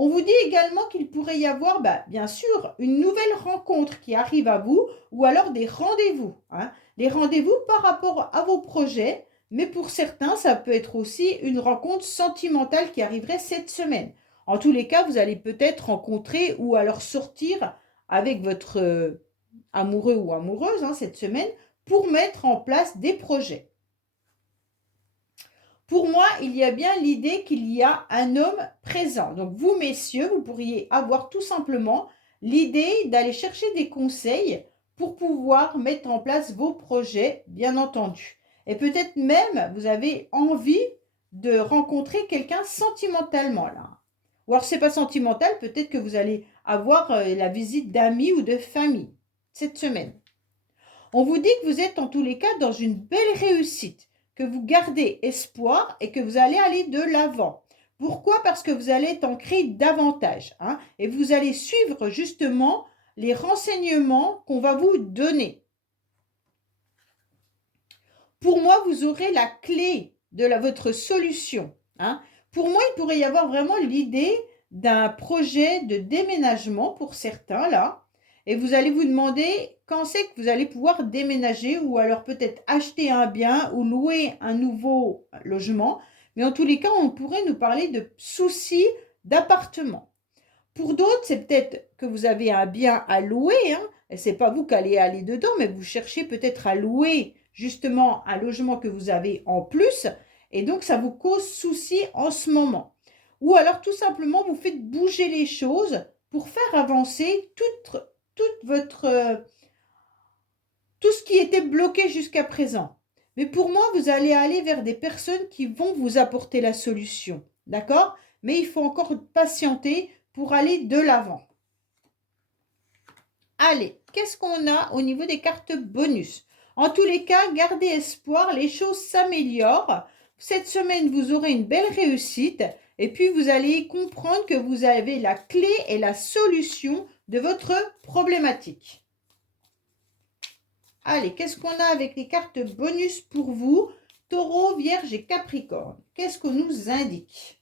On vous dit également qu'il pourrait y avoir, bien sûr, une nouvelle rencontre qui arrive à vous ou alors des rendez-vous, hein. Les rendez-vous par rapport à vos projets, mais pour certains, ça peut être aussi une rencontre sentimentale qui arriverait cette semaine. En tous les cas, vous allez peut-être rencontrer ou alors sortir avec votre amoureux ou amoureuse, hein, cette semaine pour mettre en place des projets. Pour moi, il y a bien l'idée qu'il y a un homme présent. Donc vous, messieurs, vous pourriez avoir tout simplement l'idée d'aller chercher des conseils pour pouvoir mettre en place vos projets, bien entendu. Et peut-être même, vous avez envie de rencontrer quelqu'un sentimentalement, là. Ou alors, ce n'est pas sentimental, peut-être que vous allez avoir la visite d'amis ou de famille cette semaine. On vous dit que vous êtes en tous les cas dans une belle réussite, que vous gardez espoir et que vous allez aller de l'avant. Pourquoi? Parce que vous allez être ancré davantage, hein, et vous allez suivre justement les renseignements qu'on va vous donner. Pour moi, vous aurez la clé de votre solution, hein. Pour moi, il pourrait y avoir vraiment l'idée d'un projet de déménagement pour certains, là. Et vous allez vous demander quand c'est que vous allez pouvoir déménager ou alors peut-être acheter un bien ou louer un nouveau logement. Mais en tous les cas, on pourrait nous parler de soucis d'appartement. Pour d'autres, c'est peut-être que vous avez un bien à louer, hein, et ce n'est pas vous qui allez aller dedans, mais vous cherchez peut-être à louer justement un logement que vous avez en plus, et donc ça vous cause souci en ce moment. Ou alors tout simplement, vous faites bouger les choses pour faire avancer toute votre, tout ce qui était bloqué jusqu'à présent. Mais pour moi, vous allez aller vers des personnes qui vont vous apporter la solution, d'accord? Mais il faut encore patienter pour aller de l'avant. Allez, qu'est-ce qu'on a au niveau des cartes bonus? En tous les cas, gardez espoir, les choses s'améliorent. Cette semaine, vous aurez une belle réussite et puis vous allez comprendre que vous avez la clé et la solution de votre problématique. Allez, qu'est-ce qu'on a avec les cartes bonus pour vous? Taureau, Vierge et Capricorne. Qu'est-ce qu'on nous indique?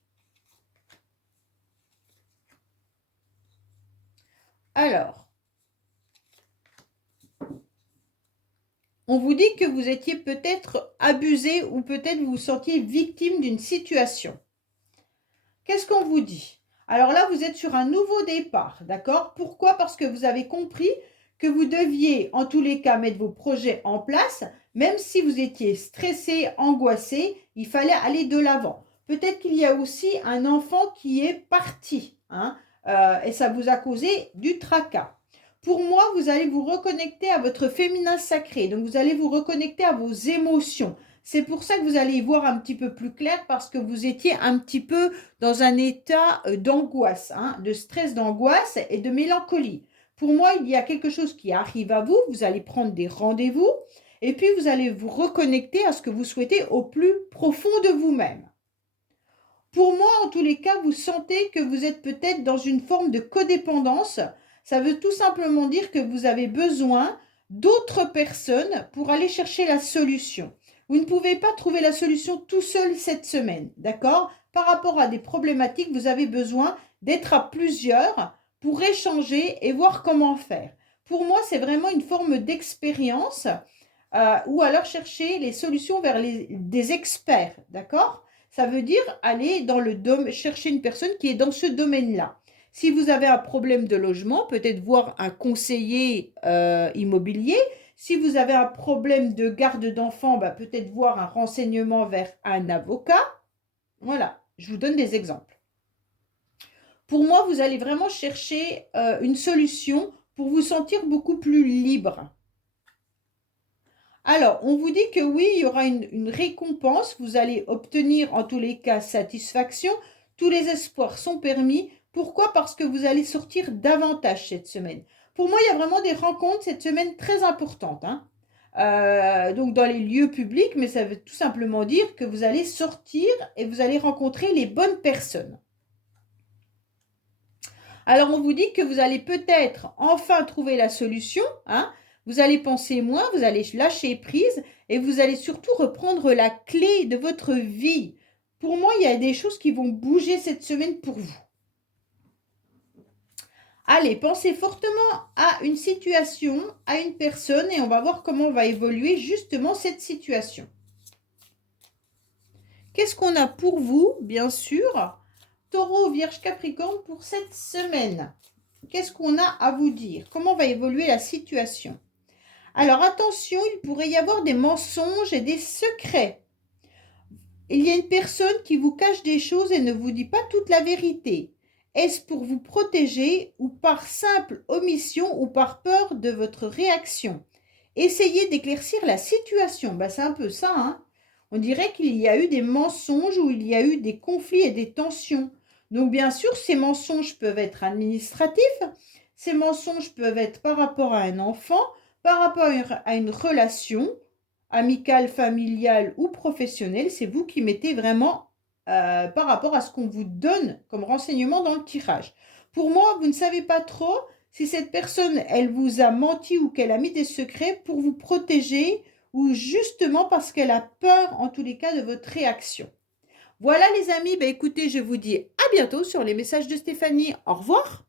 Alors, on vous dit que vous étiez peut-être abusé ou peut-être vous vous sentiez victime d'une situation. Qu'est-ce qu'on vous dit? Alors là, vous êtes sur un nouveau départ, d'accord? Pourquoi? Parce que vous avez compris que vous deviez, en tous les cas, mettre vos projets en place. Même si vous étiez stressé, angoissé, il fallait aller de l'avant. Peut-être qu'il y a aussi un enfant qui est parti, hein, et ça vous a causé du tracas. Pour moi, vous allez vous reconnecter à votre féminin sacré. Donc, vous allez vous reconnecter à vos émotions. C'est pour ça que vous allez y voir un petit peu plus clair parce que vous étiez un petit peu dans un état d'angoisse, hein, de stress, d'angoisse et de mélancolie. Pour moi, il y a quelque chose qui arrive à vous. Vous allez prendre des rendez-vous et puis vous allez vous reconnecter à ce que vous souhaitez au plus profond de vous-même. Pour moi, en tous les cas, vous sentez que vous êtes peut-être dans une forme de codépendance. Ça veut tout simplement dire que vous avez besoin d'autres personnes pour aller chercher la solution. Vous ne pouvez pas trouver la solution tout seul cette semaine, d'accord? Par rapport à des problématiques, vous avez besoin d'être à plusieurs pour échanger et voir comment faire. Pour moi, c'est vraiment une forme d'expérience ou alors chercher les solutions vers des experts, d'accord? Ça veut dire aller dans le chercher une personne qui est dans ce domaine-là. Si vous avez un problème de logement, peut-être voir un conseiller immobilier. Si vous avez un problème de garde d'enfants, bah, peut-être voir un renseignement vers un avocat. Voilà, je vous donne des exemples. Pour moi, vous allez vraiment chercher une solution pour vous sentir beaucoup plus libre. Alors, on vous dit que oui, il y aura une récompense. Vous allez obtenir en tous les cas satisfaction. Tous les espoirs sont permis. Pourquoi? Parce que vous allez sortir davantage cette semaine. Pour moi, il y a vraiment des rencontres cette semaine très importantes, hein. Donc dans les lieux publics, mais ça veut tout simplement dire que vous allez sortir et vous allez rencontrer les bonnes personnes. Alors on vous dit que vous allez peut-être enfin trouver la solution, hein. Vous allez penser moins, vous allez lâcher prise et vous allez surtout reprendre la clé de votre vie. Pour moi, il y a des choses qui vont bouger cette semaine pour vous. Allez, pensez fortement à une situation, à une personne et on va voir comment va évoluer justement cette situation. Qu'est-ce qu'on a pour vous, bien sûr, Taureau, Vierge, Capricorne pour cette semaine? Qu'est-ce qu'on a à vous dire? Comment va évoluer la situation? Alors attention, il pourrait y avoir des mensonges et des secrets. Il y a une personne qui vous cache des choses et ne vous dit pas toute la vérité. Est-ce pour vous protéger ou par simple omission ou par peur de votre réaction? Essayez d'éclaircir la situation. Ben, c'est un peu ça, hein. On dirait qu'il y a eu des mensonges ou il y a eu des conflits et des tensions. Donc bien sûr, ces mensonges peuvent être administratifs, ces mensonges peuvent être par rapport à un enfant, par rapport à une relation amicale, familiale ou professionnelle. C'est vous qui mettez vraiment par rapport à ce qu'on vous donne comme renseignement dans le tirage. Pour moi, vous ne savez pas trop si cette personne, elle vous a menti ou qu'elle a mis des secrets pour vous protéger ou justement parce qu'elle a peur, en tous les cas, de votre réaction. Voilà les amis, ben écoutez, je vous dis à bientôt sur les messages de Stéphanie. Au revoir.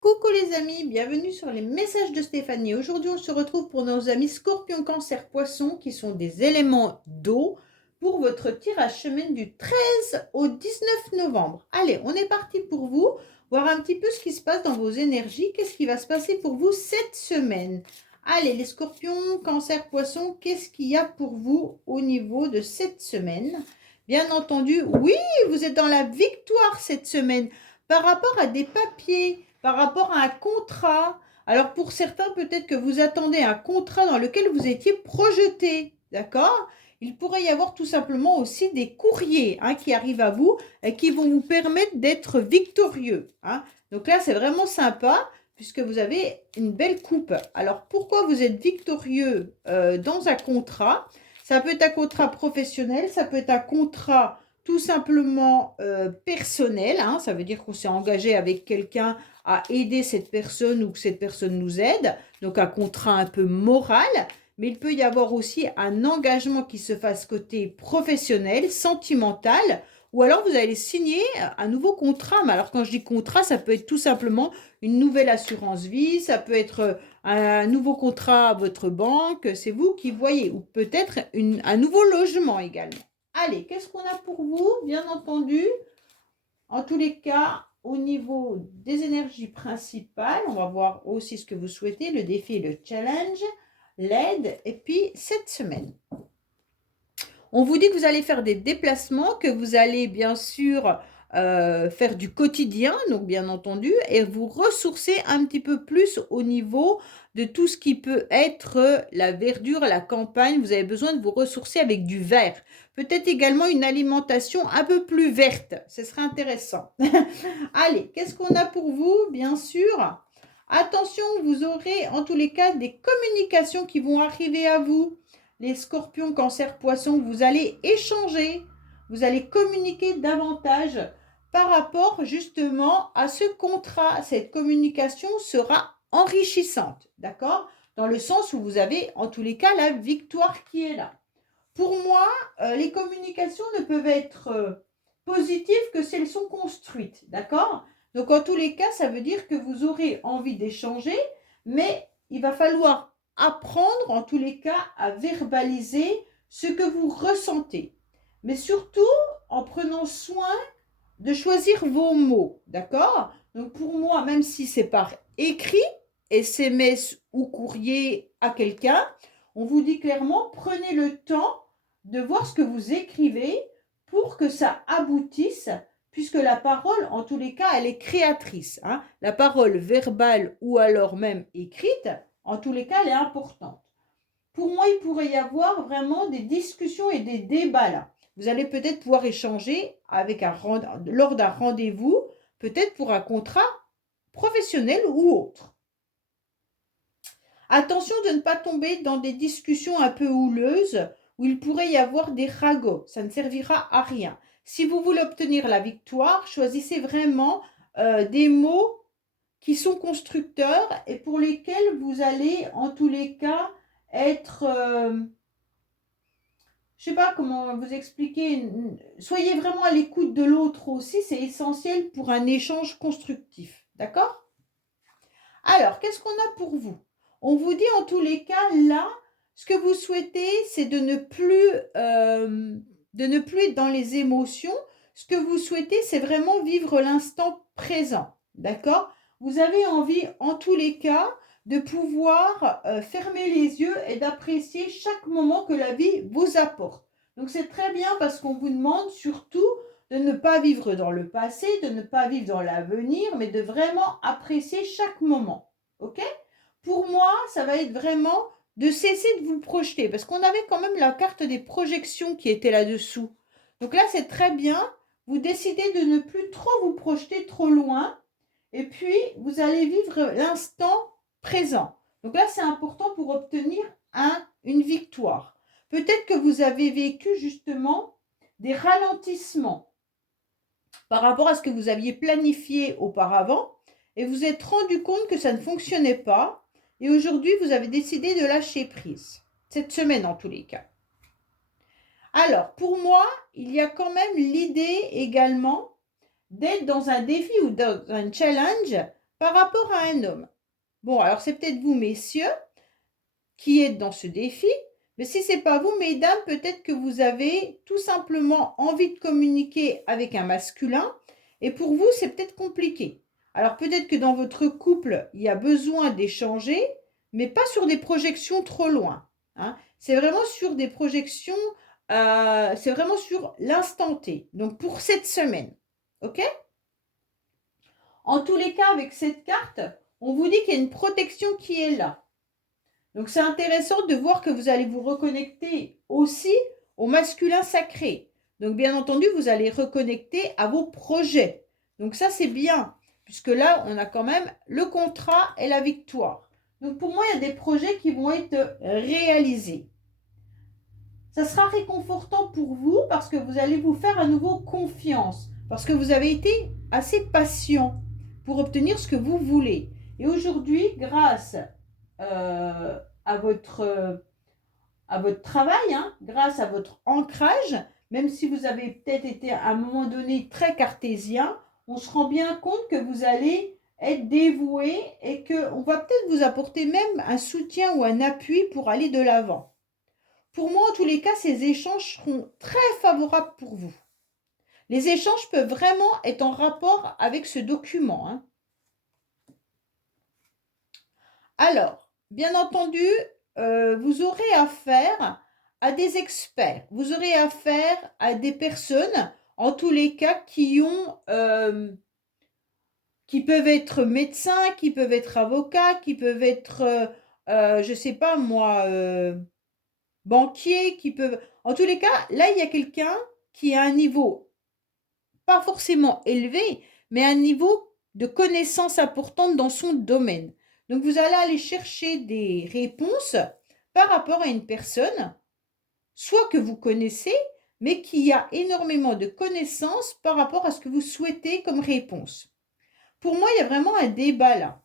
Coucou les amis, bienvenue sur les messages de Stéphanie. Aujourd'hui, on se retrouve pour nos amis Scorpion, Cancer, Poisson qui sont des éléments d'eau pour votre tirage semaine du 13 au 19 novembre. Allez, on est parti pour vous, voir un petit peu ce qui se passe dans vos énergies. Qu'est-ce qui va se passer pour vous cette semaine? Allez, les Scorpions, Cancer, Poisson, qu'est-ce qu'il y a pour vous au niveau de cette semaine? Bien entendu, oui, vous êtes dans la victoire cette semaine par rapport à des papiers, par rapport à un contrat. Alors pour certains, peut-être que vous attendez un contrat dans lequel vous étiez projeté, d'accord? Il pourrait y avoir tout simplement aussi des courriers qui arrivent à vous et qui vont vous permettre d'être victorieux, hein. Donc là, c'est vraiment sympa puisque vous avez une belle coupe. Alors pourquoi vous êtes victorieux dans un contrat? Ça peut être un contrat professionnel, ça peut être un contrat tout simplement personnel, hein. Ça veut dire qu'on s'est engagé avec quelqu'un à aider cette personne ou que cette personne nous aide. Donc un contrat un peu moral, mais il peut y avoir aussi un engagement qui se fasse côté professionnel, sentimental, ou alors vous allez signer un nouveau contrat. Mais alors quand je dis contrat, ça peut être tout simplement une nouvelle assurance vie, ça peut être un nouveau contrat à votre banque, c'est vous qui voyez, ou peut-être un nouveau logement également. Allez, qu'est-ce qu'on a pour vous? Bien entendu, en tous les cas, au niveau des énergies principales, on va voir aussi ce que vous souhaitez, le défi, le challenge, l'aide, et puis cette semaine. On vous dit que vous allez faire des déplacements, que vous allez bien sûr faire du quotidien, donc bien entendu, et vous ressourcer un petit peu plus au niveau de tout ce qui peut être la verdure, la campagne. Vous avez besoin de vous ressourcer avec du vert. Peut-être également une alimentation un peu plus verte. Ce serait intéressant. Allez, qu'est-ce qu'on a pour vous? Bien sûr, attention, vous aurez en tous les cas des communications qui vont arriver à vous. Les Scorpions, Cancer, Poissons, vous allez échanger. vous allez communiquer davantage par rapport justement à ce contrat. Cette communication sera enrichissante, d'accord? Dans le sens où vous avez en tous les cas la victoire qui est là. Pour moi, les communications ne peuvent être positives que si elles sont construites, d'accord? Donc en tous les cas, ça veut dire que vous aurez envie d'échanger, mais il va falloir apprendre en tous les cas à verbaliser ce que vous ressentez. Mais surtout en prenant soin de choisir vos mots, d'accord? Donc pour moi, même si c'est par écrit, SMS ou courrier à quelqu'un, on vous dit clairement, prenez le temps de voir ce que vous écrivez pour que ça aboutisse, puisque la parole, en tous les cas, elle est créatrice, hein. La parole verbale ou alors même écrite, en tous les cas, elle est importante. Pour moi, il pourrait y avoir vraiment des discussions et des débats là. Vous allez peut-être pouvoir échanger avec lors d'un rendez-vous, peut-être pour un contrat professionnel ou autre. Attention de ne pas tomber dans des discussions un peu houleuses où il pourrait y avoir des ragots. Ça ne servira à rien. Si vous voulez obtenir la victoire, choisissez vraiment des mots qui sont constructeurs et pour lesquels vous allez en tous les cas être... je ne sais pas comment vous expliquer, soyez vraiment à l'écoute de l'autre aussi, c'est essentiel pour un échange constructif, d'accord? Alors, qu'est-ce qu'on a pour vous? On vous dit en tous les cas, là, ce que vous souhaitez, c'est de ne plus être dans les émotions. Ce que vous souhaitez, c'est vraiment vivre l'instant présent, d'accord? Vous avez envie, en tous les cas, de pouvoir fermer les yeux et d'apprécier chaque moment que la vie vous apporte. Donc, c'est très bien parce qu'on vous demande surtout de ne pas vivre dans le passé, de ne pas vivre dans l'avenir, mais de vraiment apprécier chaque moment. OK? Pour moi, ça va être vraiment de cesser de vous projeter, parce qu'on avait quand même la carte des projections qui était là-dessous. Donc là, c'est très bien. Vous décidez de ne plus trop vous projeter trop loin, et puis vous allez vivre l'instant présent. Donc là, c'est important pour obtenir une victoire. Peut-être que vous avez vécu justement des ralentissements par rapport à ce que vous aviez planifié auparavant et vous êtes rendu compte que ça ne fonctionnait pas et aujourd'hui vous avez décidé de lâcher prise. Cette semaine en tous les cas. Alors pour moi, il y a quand même l'idée également d'être dans un défi ou dans un challenge par rapport à un homme. Bon, alors c'est peut-être vous messieurs qui êtes dans ce défi, mais si ce n'est pas vous mesdames, peut-être que vous avez tout simplement envie de communiquer avec un masculin et pour vous c'est peut-être compliqué. Alors peut-être que dans votre couple il y a besoin d'échanger, mais pas sur des projections trop loin, hein. C'est vraiment sur des projections, c'est vraiment sur l'instant T, donc pour cette semaine, ok? En tous les cas avec cette carte, on vous dit qu'il y a une protection qui est là. Donc c'est intéressant de voir que vous allez vous reconnecter aussi au masculin sacré. Donc bien entendu, vous allez reconnecter à vos projets. Donc ça c'est bien, puisque là on a quand même le contrat et la victoire. Donc pour moi, il y a des projets qui vont être réalisés. Ça sera réconfortant pour vous parce que vous allez vous faire à nouveau confiance, parce que vous avez été assez patient pour obtenir ce que vous voulez. Et aujourd'hui, grâce à votre travail, hein, grâce à votre ancrage, même si vous avez peut-être été à un moment donné très cartésien, on se rend bien compte que vous allez être dévoué et qu'on va peut-être vous apporter même un soutien ou un appui pour aller de l'avant. Pour moi, en tous les cas, ces échanges seront très favorables pour vous. Les échanges peuvent vraiment être en rapport avec ce document, hein. Alors, bien entendu, vous aurez affaire à des experts. Vous aurez affaire à des personnes, en tous les cas, qui peuvent être médecins, qui peuvent être avocats, qui peuvent être, je ne sais pas moi, banquiers, qui peuvent... En tous les cas, là, il y a quelqu'un qui a un niveau, pas forcément élevé, mais un niveau de connaissance importante dans son domaine. Donc, vous allez aller chercher des réponses par rapport à une personne, soit que vous connaissez, mais qui a énormément de connaissances par rapport à ce que vous souhaitez comme réponse. Pour moi, il y a vraiment un débat là.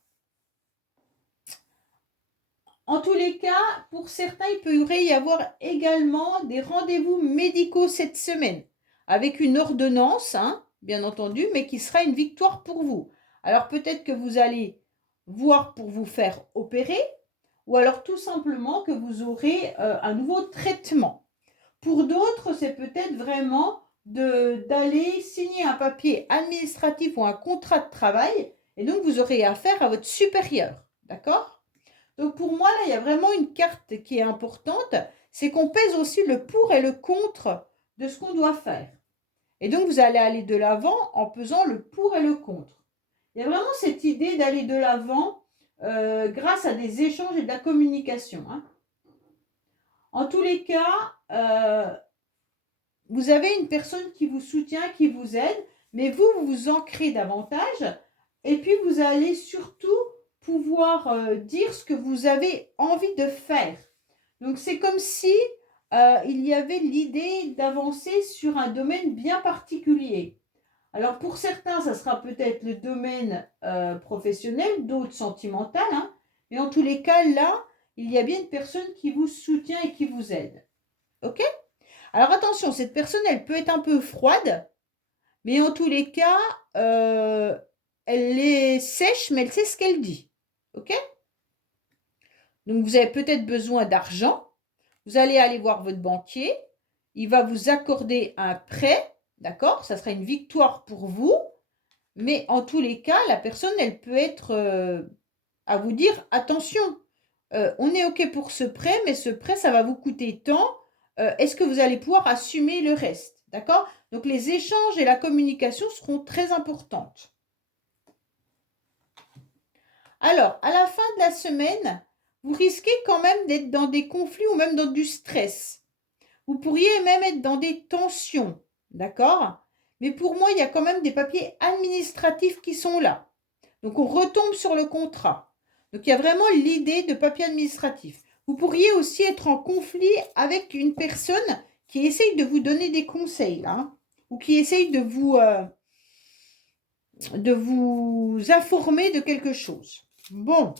En tous les cas, pour certains, il pourrait y avoir également des rendez-vous médicaux cette semaine, avec une ordonnance, hein, bien entendu, mais qui sera une victoire pour vous. Alors peut-être que vous allez voir pour vous faire opérer, ou alors tout simplement que vous aurez un nouveau traitement. Pour d'autres, c'est peut-être vraiment d'aller signer un papier administratif ou un contrat de travail, et donc vous aurez affaire à votre supérieur, d'accord? Donc pour moi, là, il y a vraiment une carte qui est importante, c'est qu'on pèse aussi le pour et le contre de ce qu'on doit faire. Et donc vous allez aller de l'avant en pesant le pour et le contre. Il y a vraiment cette idée d'aller de l'avant grâce à des échanges et de la communication, hein. En tous les cas, vous avez une personne qui vous soutient, qui vous aide, mais vous vous ancrez davantage et puis vous allez surtout pouvoir dire ce que vous avez envie de faire. Donc c'est comme si il y avait l'idée d'avancer sur un domaine bien particulier. Alors pour certains, ça sera peut-être le domaine professionnel, d'autres sentimental, hein, mais en tous les cas, là, il y a bien une personne qui vous soutient et qui vous aide. Ok? Alors attention, cette personne, elle peut être un peu froide, mais en tous les cas, elle est sèche, mais elle sait ce qu'elle dit. Ok? Donc vous avez peut-être besoin d'argent. Vous allez aller voir votre banquier. Il va vous accorder un prêt. D'accord? Ça sera une victoire pour vous. Mais en tous les cas, la personne, elle peut être à vous dire, attention, on est OK pour ce prêt, mais ce prêt, ça va vous coûter tant. Est-ce que vous allez pouvoir assumer le reste? D'accord? Donc les échanges et la communication seront très importantes. Alors, à la fin de la semaine, vous risquez quand même d'être dans des conflits ou même dans du stress. Vous pourriez même être dans des tensions. D'accord? Mais pour moi, il y a quand même des papiers administratifs qui sont là. Donc, on retombe sur le contrat. Donc, il y a vraiment l'idée de papier administratif. Vous pourriez aussi être en conflit avec une personne qui essaye de vous donner des conseils, là, hein, ou qui essaye de vous informer de quelque chose. Bon.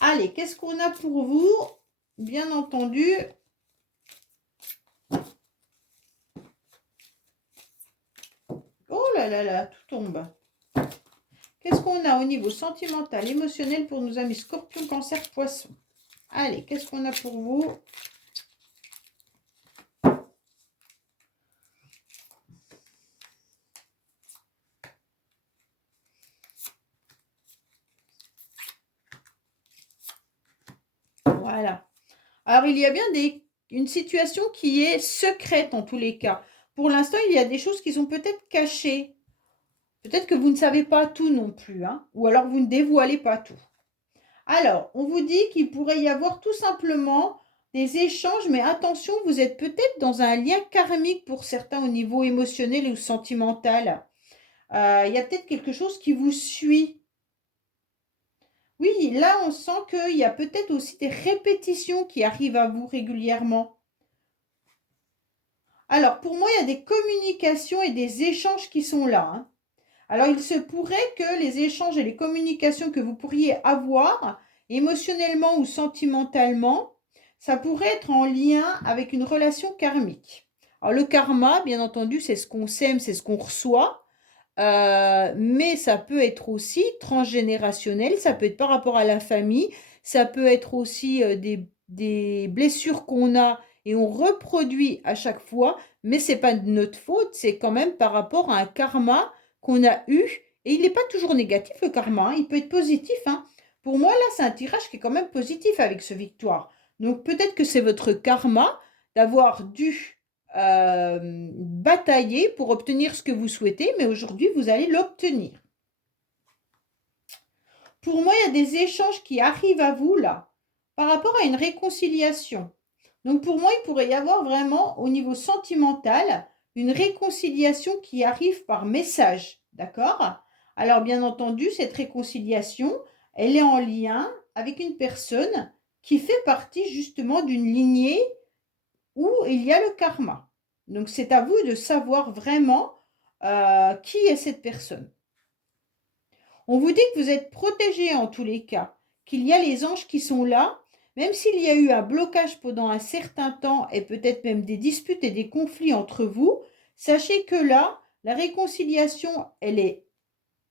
Allez, qu'est-ce qu'on a pour vous? Bien entendu. Oh là là là, tout tombe. Qu'est-ce qu'on a au niveau sentimental, émotionnel pour nos amis Scorpion, Cancer, Poisson? Allez, qu'est-ce qu'on a pour vous? Voilà. Alors, il y a bien une situation qui est secrète en tous les cas. Pour l'instant, il y a des choses qui sont peut-être cachées. Peut-être que vous ne savez pas tout non plus, hein, ou alors vous ne dévoilez pas tout. Alors, on vous dit qu'il pourrait y avoir tout simplement des échanges, mais attention, vous êtes peut-être dans un lien karmique pour certains au niveau émotionnel ou sentimental. Il y a peut-être quelque chose qui vous suit. Oui, là, on sent qu'il y a peut-être aussi des répétitions qui arrivent à vous régulièrement. Alors, pour moi, il y a des communications et des échanges qui sont là, hein. Alors, il se pourrait que les échanges et les communications que vous pourriez avoir, émotionnellement ou sentimentalement, ça pourrait être en lien avec une relation karmique. Alors, le karma, bien entendu, c'est ce qu'on sème, c'est ce qu'on reçoit. Mais ça peut être aussi transgénérationnel, ça peut être par rapport à la famille, ça peut être aussi des blessures qu'on a et on reproduit à chaque fois, mais c'est pas de notre faute, c'est quand même par rapport à un karma qu'on a eu. Et il n'est pas toujours négatif le karma, hein, il peut être positif, hein. Pour moi, là, c'est un tirage qui est quand même positif avec ce victoire. Donc peut-être que c'est votre karma d'avoir dû batailler pour obtenir ce que vous souhaitez, mais aujourd'hui, vous allez l'obtenir. Pour moi, il y a des échanges qui arrivent à vous, là, par rapport à une réconciliation. Donc, pour moi, il pourrait y avoir vraiment, au niveau sentimental, une réconciliation qui arrive par message, d'accord? Alors, bien entendu, cette réconciliation, elle est en lien avec une personne qui fait partie justement d'une lignée ou il y a le karma. Donc, c'est à vous de savoir vraiment qui est cette personne. On vous dit que vous êtes protégé en tous les cas, qu'il y a les anges qui sont là, même s'il y a eu un blocage pendant un certain temps et peut-être même des disputes et des conflits entre vous, sachez que là, la réconciliation, elle est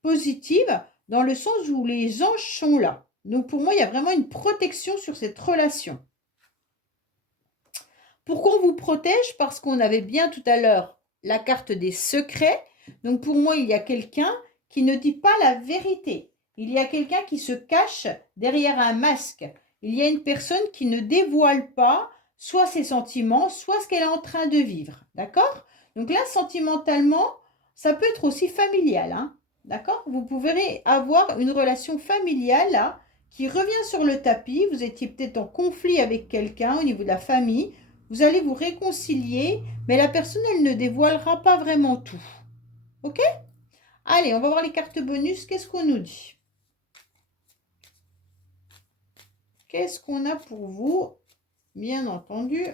positive dans le sens où les anges sont là. Donc pour moi, il y a vraiment une protection sur cette relation. Pourquoi on vous protège? Parce qu'on avait bien tout à l'heure la carte des secrets. Donc pour moi, il y a quelqu'un qui ne dit pas la vérité. Il y a quelqu'un qui se cache derrière un masque. Il y a une personne qui ne dévoile pas soit ses sentiments, soit ce qu'elle est en train de vivre. D'accord? Donc là, sentimentalement, ça peut être aussi familial. Hein, d'accord? Vous pouvez avoir une relation familiale là, qui revient sur le tapis. Vous étiez peut-être en conflit avec quelqu'un au niveau de la famille. Vous allez vous réconcilier, mais la personne, elle ne dévoilera pas vraiment tout. Ok? Allez, on va voir les cartes bonus. Qu'est-ce qu'on nous dit? Qu'est-ce qu'on a pour vous? Bien entendu.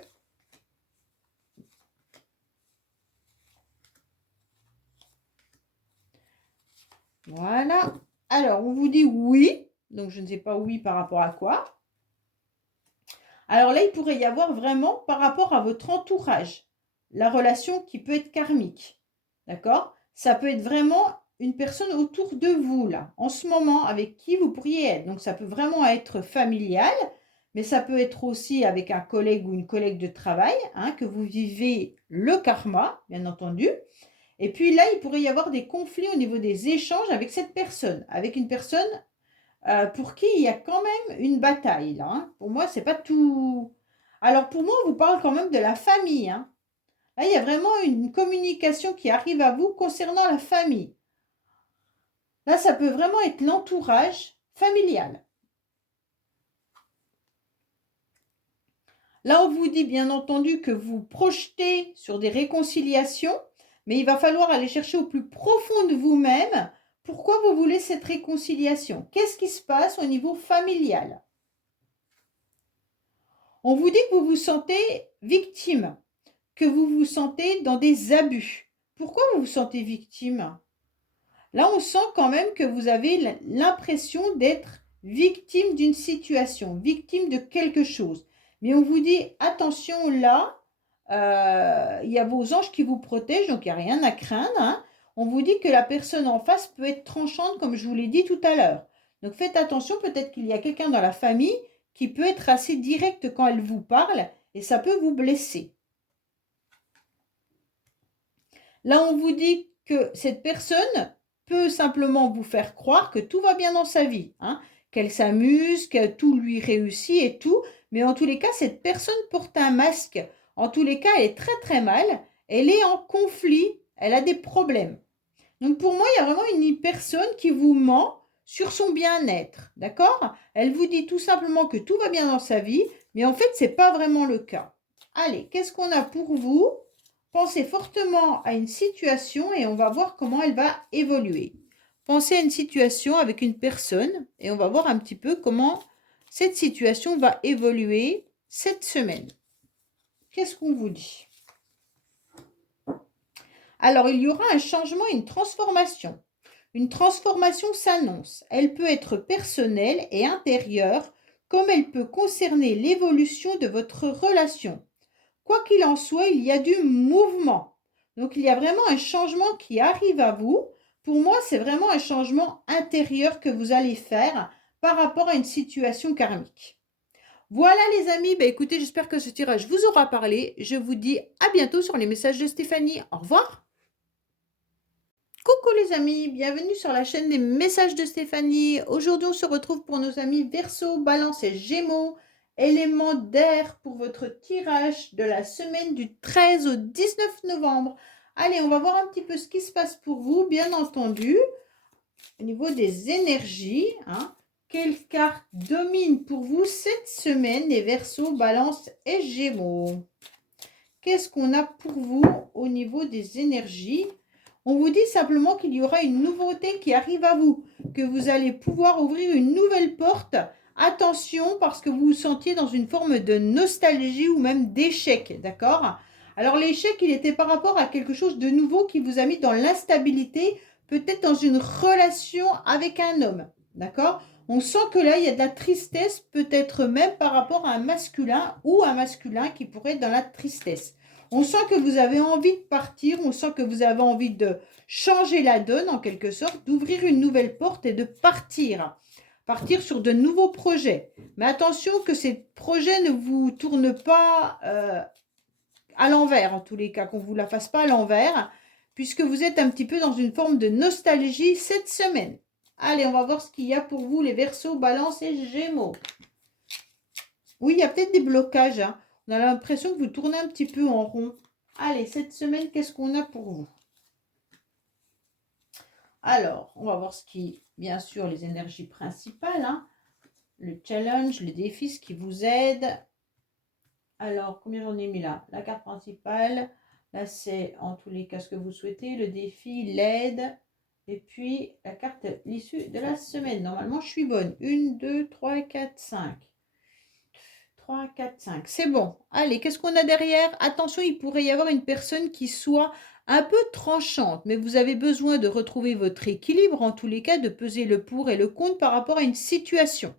Voilà. Alors, on vous dit oui. Donc, je ne sais pas oui par rapport à quoi. Alors là, il pourrait y avoir vraiment par rapport à votre entourage, la relation qui peut être karmique. D'accord? Ça peut être vraiment une personne autour de vous, là, en ce moment, avec qui vous pourriez être. Donc, ça peut vraiment être familial, mais ça peut être aussi avec un collègue ou une collègue de travail, hein, que vous vivez le karma, bien entendu. Et puis là, il pourrait y avoir des conflits au niveau des échanges avec cette personne, avec une personne pour qui il y a quand même une bataille, là. Hein. Pour moi, c'est pas tout. Alors, pour moi, on vous parle quand même de la famille. Hein. Là, il y a vraiment une communication qui arrive à vous concernant la famille. Là, ça peut vraiment être l'entourage familial. Là, on vous dit bien entendu que vous projetez sur des réconciliations, mais il va falloir aller chercher au plus profond de vous-même pourquoi vous voulez cette réconciliation. Qu'est-ce qui se passe au niveau familial? On vous dit que vous vous sentez victime, que vous vous sentez dans des abus. Pourquoi vous vous sentez victime? Là, on sent quand même que vous avez l'impression d'être victime d'une situation, victime de quelque chose. Mais on vous dit, attention là, il y a vos anges qui vous protègent, donc il n'y a rien à craindre. Hein. On vous dit que la personne en face peut être tranchante, comme je vous l'ai dit tout à l'heure. Donc faites attention, peut-être qu'il y a quelqu'un dans la famille qui peut être assez direct quand elle vous parle et ça peut vous blesser. Là, on vous dit que cette personne peut simplement vous faire croire que tout va bien dans sa vie, hein, qu'elle s'amuse, que tout lui réussit et tout, mais en tous les cas, cette personne porte un masque. En tous les cas, elle est très très mal, elle est en conflit, elle a des problèmes. Donc pour moi, il y a vraiment une personne qui vous ment sur son bien-être, d'accord? Elle vous dit tout simplement que tout va bien dans sa vie, mais en fait, ce n'est pas vraiment le cas. Allez, qu'est-ce qu'on a pour vous? Pensez fortement à une situation et on va voir comment elle va évoluer. Pensez à une situation avec une personne et on va voir un petit peu comment cette situation va évoluer cette semaine. Qu'est-ce qu'on vous dit? Alors, il y aura un changement, une transformation. Une transformation s'annonce. Elle peut être personnelle et intérieure, comme elle peut concerner l'évolution de votre relation. Quoi qu'il en soit, il y a du mouvement. Donc, il y a vraiment un changement qui arrive à vous. Pour moi, c'est vraiment un changement intérieur que vous allez faire par rapport à une situation karmique. Voilà les amis, écoutez, j'espère que ce tirage vous aura parlé. Je vous dis à bientôt sur les messages de Stéphanie. Au revoir. Coucou les amis, bienvenue sur la chaîne des messages de Stéphanie. Aujourd'hui, on se retrouve pour nos amis Verseau, Balance et Gémeaux, éléments d'air pour votre tirage de la semaine du 13 au 19 novembre. Allez, on va voir un petit peu ce qui se passe pour vous, bien entendu, au niveau des énergies. Hein. Quelle carte domine pour vous cette semaine, les Verseaux, Balance et Gémeaux? Qu'est-ce qu'on a pour vous au niveau des énergies? On vous dit simplement qu'il y aura une nouveauté qui arrive à vous, que vous allez pouvoir ouvrir une nouvelle porte attention parce que vous vous sentiez dans une forme de nostalgie ou même d'échec, d'accord? Alors l'échec, il était par rapport à quelque chose de nouveau qui vous a mis dans l'instabilité, peut-être dans une relation avec un homme, d'accord? On sent que là, il y a de la tristesse, peut-être même par rapport à un masculin ou un masculin qui pourrait être dans la tristesse. On sent que vous avez envie de partir, on sent que vous avez envie de changer la donne en quelque sorte, d'ouvrir une nouvelle porte et de partir. Partir sur de nouveaux projets. Mais attention que ces projets ne vous tournent pas à l'envers, en tous les cas, qu'on ne vous la fasse pas à l'envers, puisque vous êtes un petit peu dans une forme de nostalgie cette semaine. Allez, on va voir ce qu'il y a pour vous, les Verseaux, Balance et Gémeaux. Oui, il y a peut-être des blocages. Hein. On a l'impression que vous tournez un petit peu en rond. Allez, cette semaine, qu'est-ce qu'on a pour vous? Alors, on va voir ce qui, bien sûr, les énergies principales. Hein. Le challenge, le défi, ce qui vous aide. Alors, combien j'en ai mis là? La carte principale. Là, c'est en tous les cas ce que vous souhaitez. Le défi, l'aide. Et puis, la carte, l'issue de la semaine. Normalement, je suis bonne. 1, 2, 3, 4, 5. 3, 4, 5. C'est bon. Allez, qu'est-ce qu'on a derrière? Attention, il pourrait y avoir une personne qui soit un peu tranchante, mais vous avez besoin de retrouver votre équilibre, en tous les cas, de peser le pour et le contre par rapport à une situation.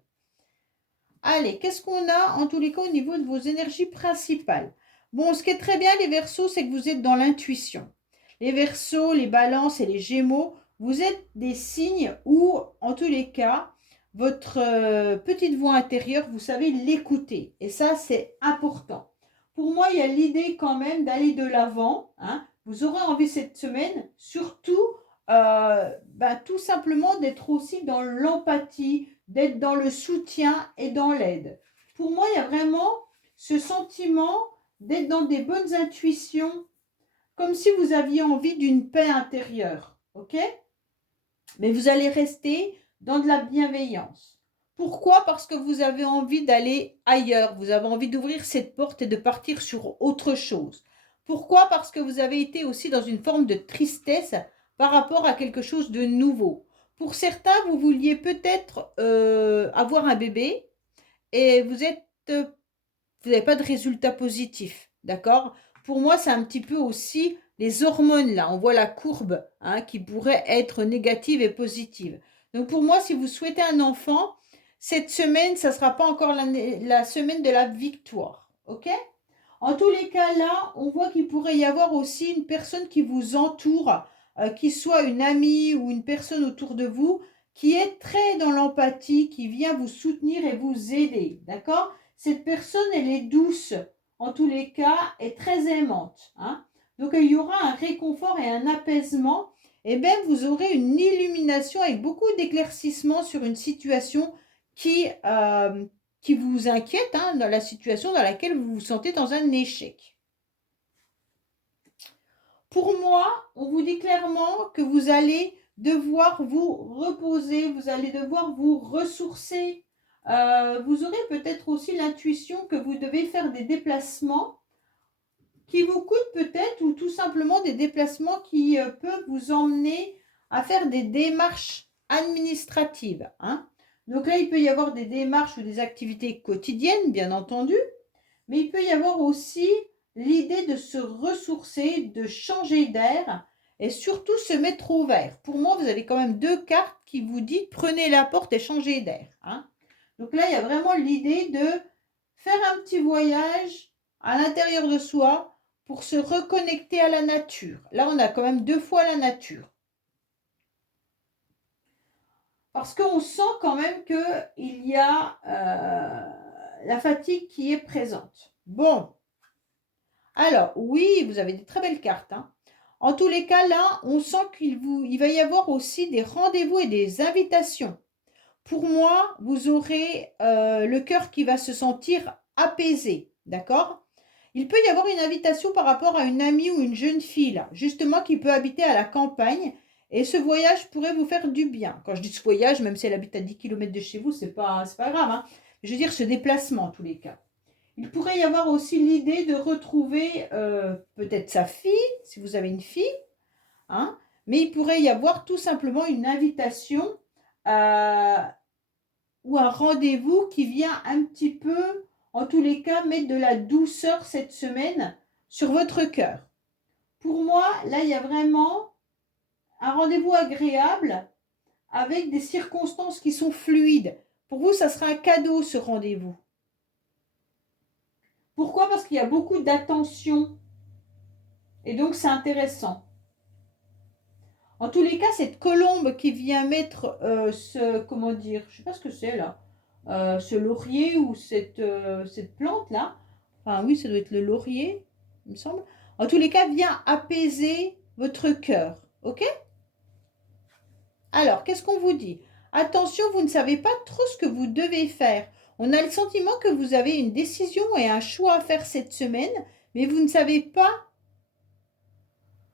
Allez, qu'est-ce qu'on a en tous les cas au niveau de vos énergies principales? Bon, ce qui est très bien, les Verseaux, c'est que vous êtes dans l'intuition. Les Verseaux, les Balances et les Gémeaux, vous êtes des signes où, en tous les cas, votre petite voix intérieure, vous savez l'écouter. Et ça, c'est important. Pour moi, il y a l'idée quand même d'aller de l'avant. Hein. Vous aurez envie cette semaine, surtout, tout simplement d'être aussi dans l'empathie, d'être dans le soutien et dans l'aide. Pour moi, il y a vraiment ce sentiment d'être dans des bonnes intuitions, comme si vous aviez envie d'une paix intérieure, ok? Mais vous allez rester dans de la bienveillance. Pourquoi? Parce que vous avez envie d'aller ailleurs, vous avez envie d'ouvrir cette porte et de partir sur autre chose. Pourquoi? Parce que vous avez été aussi dans une forme de tristesse par rapport à quelque chose de nouveau. Pour certains, vous vouliez peut-être avoir un bébé et vous n'avez pas de résultat positif, d'accord? Pour moi, c'est un petit peu aussi les hormones là. On voit la courbe hein, qui pourrait être négative et positive. Donc pour moi, si vous souhaitez un enfant, cette semaine, ça ne sera pas encore la semaine de la victoire, ok? En tous les cas, là, on voit qu'il pourrait y avoir aussi une personne qui vous entoure, qui soit une amie ou une personne autour de vous, qui est très dans l'empathie, qui vient vous soutenir et vous aider, d'accord? Cette personne, elle est douce, en tous les cas, et très aimante. Hein. Donc, il y aura un réconfort et un apaisement, et bien, vous aurez une illumination avec beaucoup d'éclaircissement sur une situation qui vous inquiète hein, dans la situation dans laquelle vous vous sentez dans un échec. Pour moi, on vous dit clairement que vous allez devoir vous reposer, vous allez devoir vous ressourcer. Vous aurez peut-être aussi l'intuition que vous devez faire des déplacements qui vous coûtent peut-être ou tout simplement des déplacements qui peuvent vous emmener à faire des démarches administratives. Hein. Donc là, il peut y avoir des démarches ou des activités quotidiennes, bien entendu, mais il peut y avoir aussi l'idée de se ressourcer, de changer d'air et surtout se mettre au vert. Pour moi, vous avez quand même deux cartes qui vous disent prenez la porte et changez d'air. Hein. Donc là, il y a vraiment l'idée de faire un petit voyage à l'intérieur de soi pour se reconnecter à la nature. Là, on a quand même deux fois la nature. Parce qu'on sent quand même qu'il y a la fatigue qui est présente. Bon. Alors, oui, vous avez des très belles cartes. Hein. En tous les cas, là, on sent il va y avoir aussi des rendez-vous et des invitations. Pour moi, vous aurez le cœur qui va se sentir apaisé. D'accord? Il peut y avoir une invitation par rapport à une amie ou une jeune fille, là, justement, qui peut habiter à la campagne. Et ce voyage pourrait vous faire du bien. Quand je dis ce voyage, même si elle habite à 10 km de chez vous, c'est pas grave. Hein. Je veux dire ce déplacement, en tous les cas. Il pourrait y avoir aussi l'idée de retrouver peut-être sa fille, si vous avez une fille. Hein, mais il pourrait y avoir tout simplement une invitation ou un rendez-vous qui vient un petit peu, en tous les cas, mettre de la douceur cette semaine sur votre cœur. Pour moi, là, il y a vraiment un rendez-vous agréable avec des circonstances qui sont fluides. Pour vous, ça sera un cadeau, ce rendez-vous. Pourquoi? Parce qu'il y a beaucoup d'attention. Et donc, c'est intéressant. En tous les cas, cette colombe qui vient mettre comment dire, je ne sais pas ce que c'est là, ce laurier ou cette plante-là, enfin oui, ça doit être le laurier, il me semble. En tous les cas, vient apaiser votre cœur, ok? Alors, qu'est-ce qu'on vous dit? Attention, vous ne savez pas trop ce que vous devez faire. On a le sentiment que vous avez une décision et un choix à faire cette semaine, mais vous ne savez pas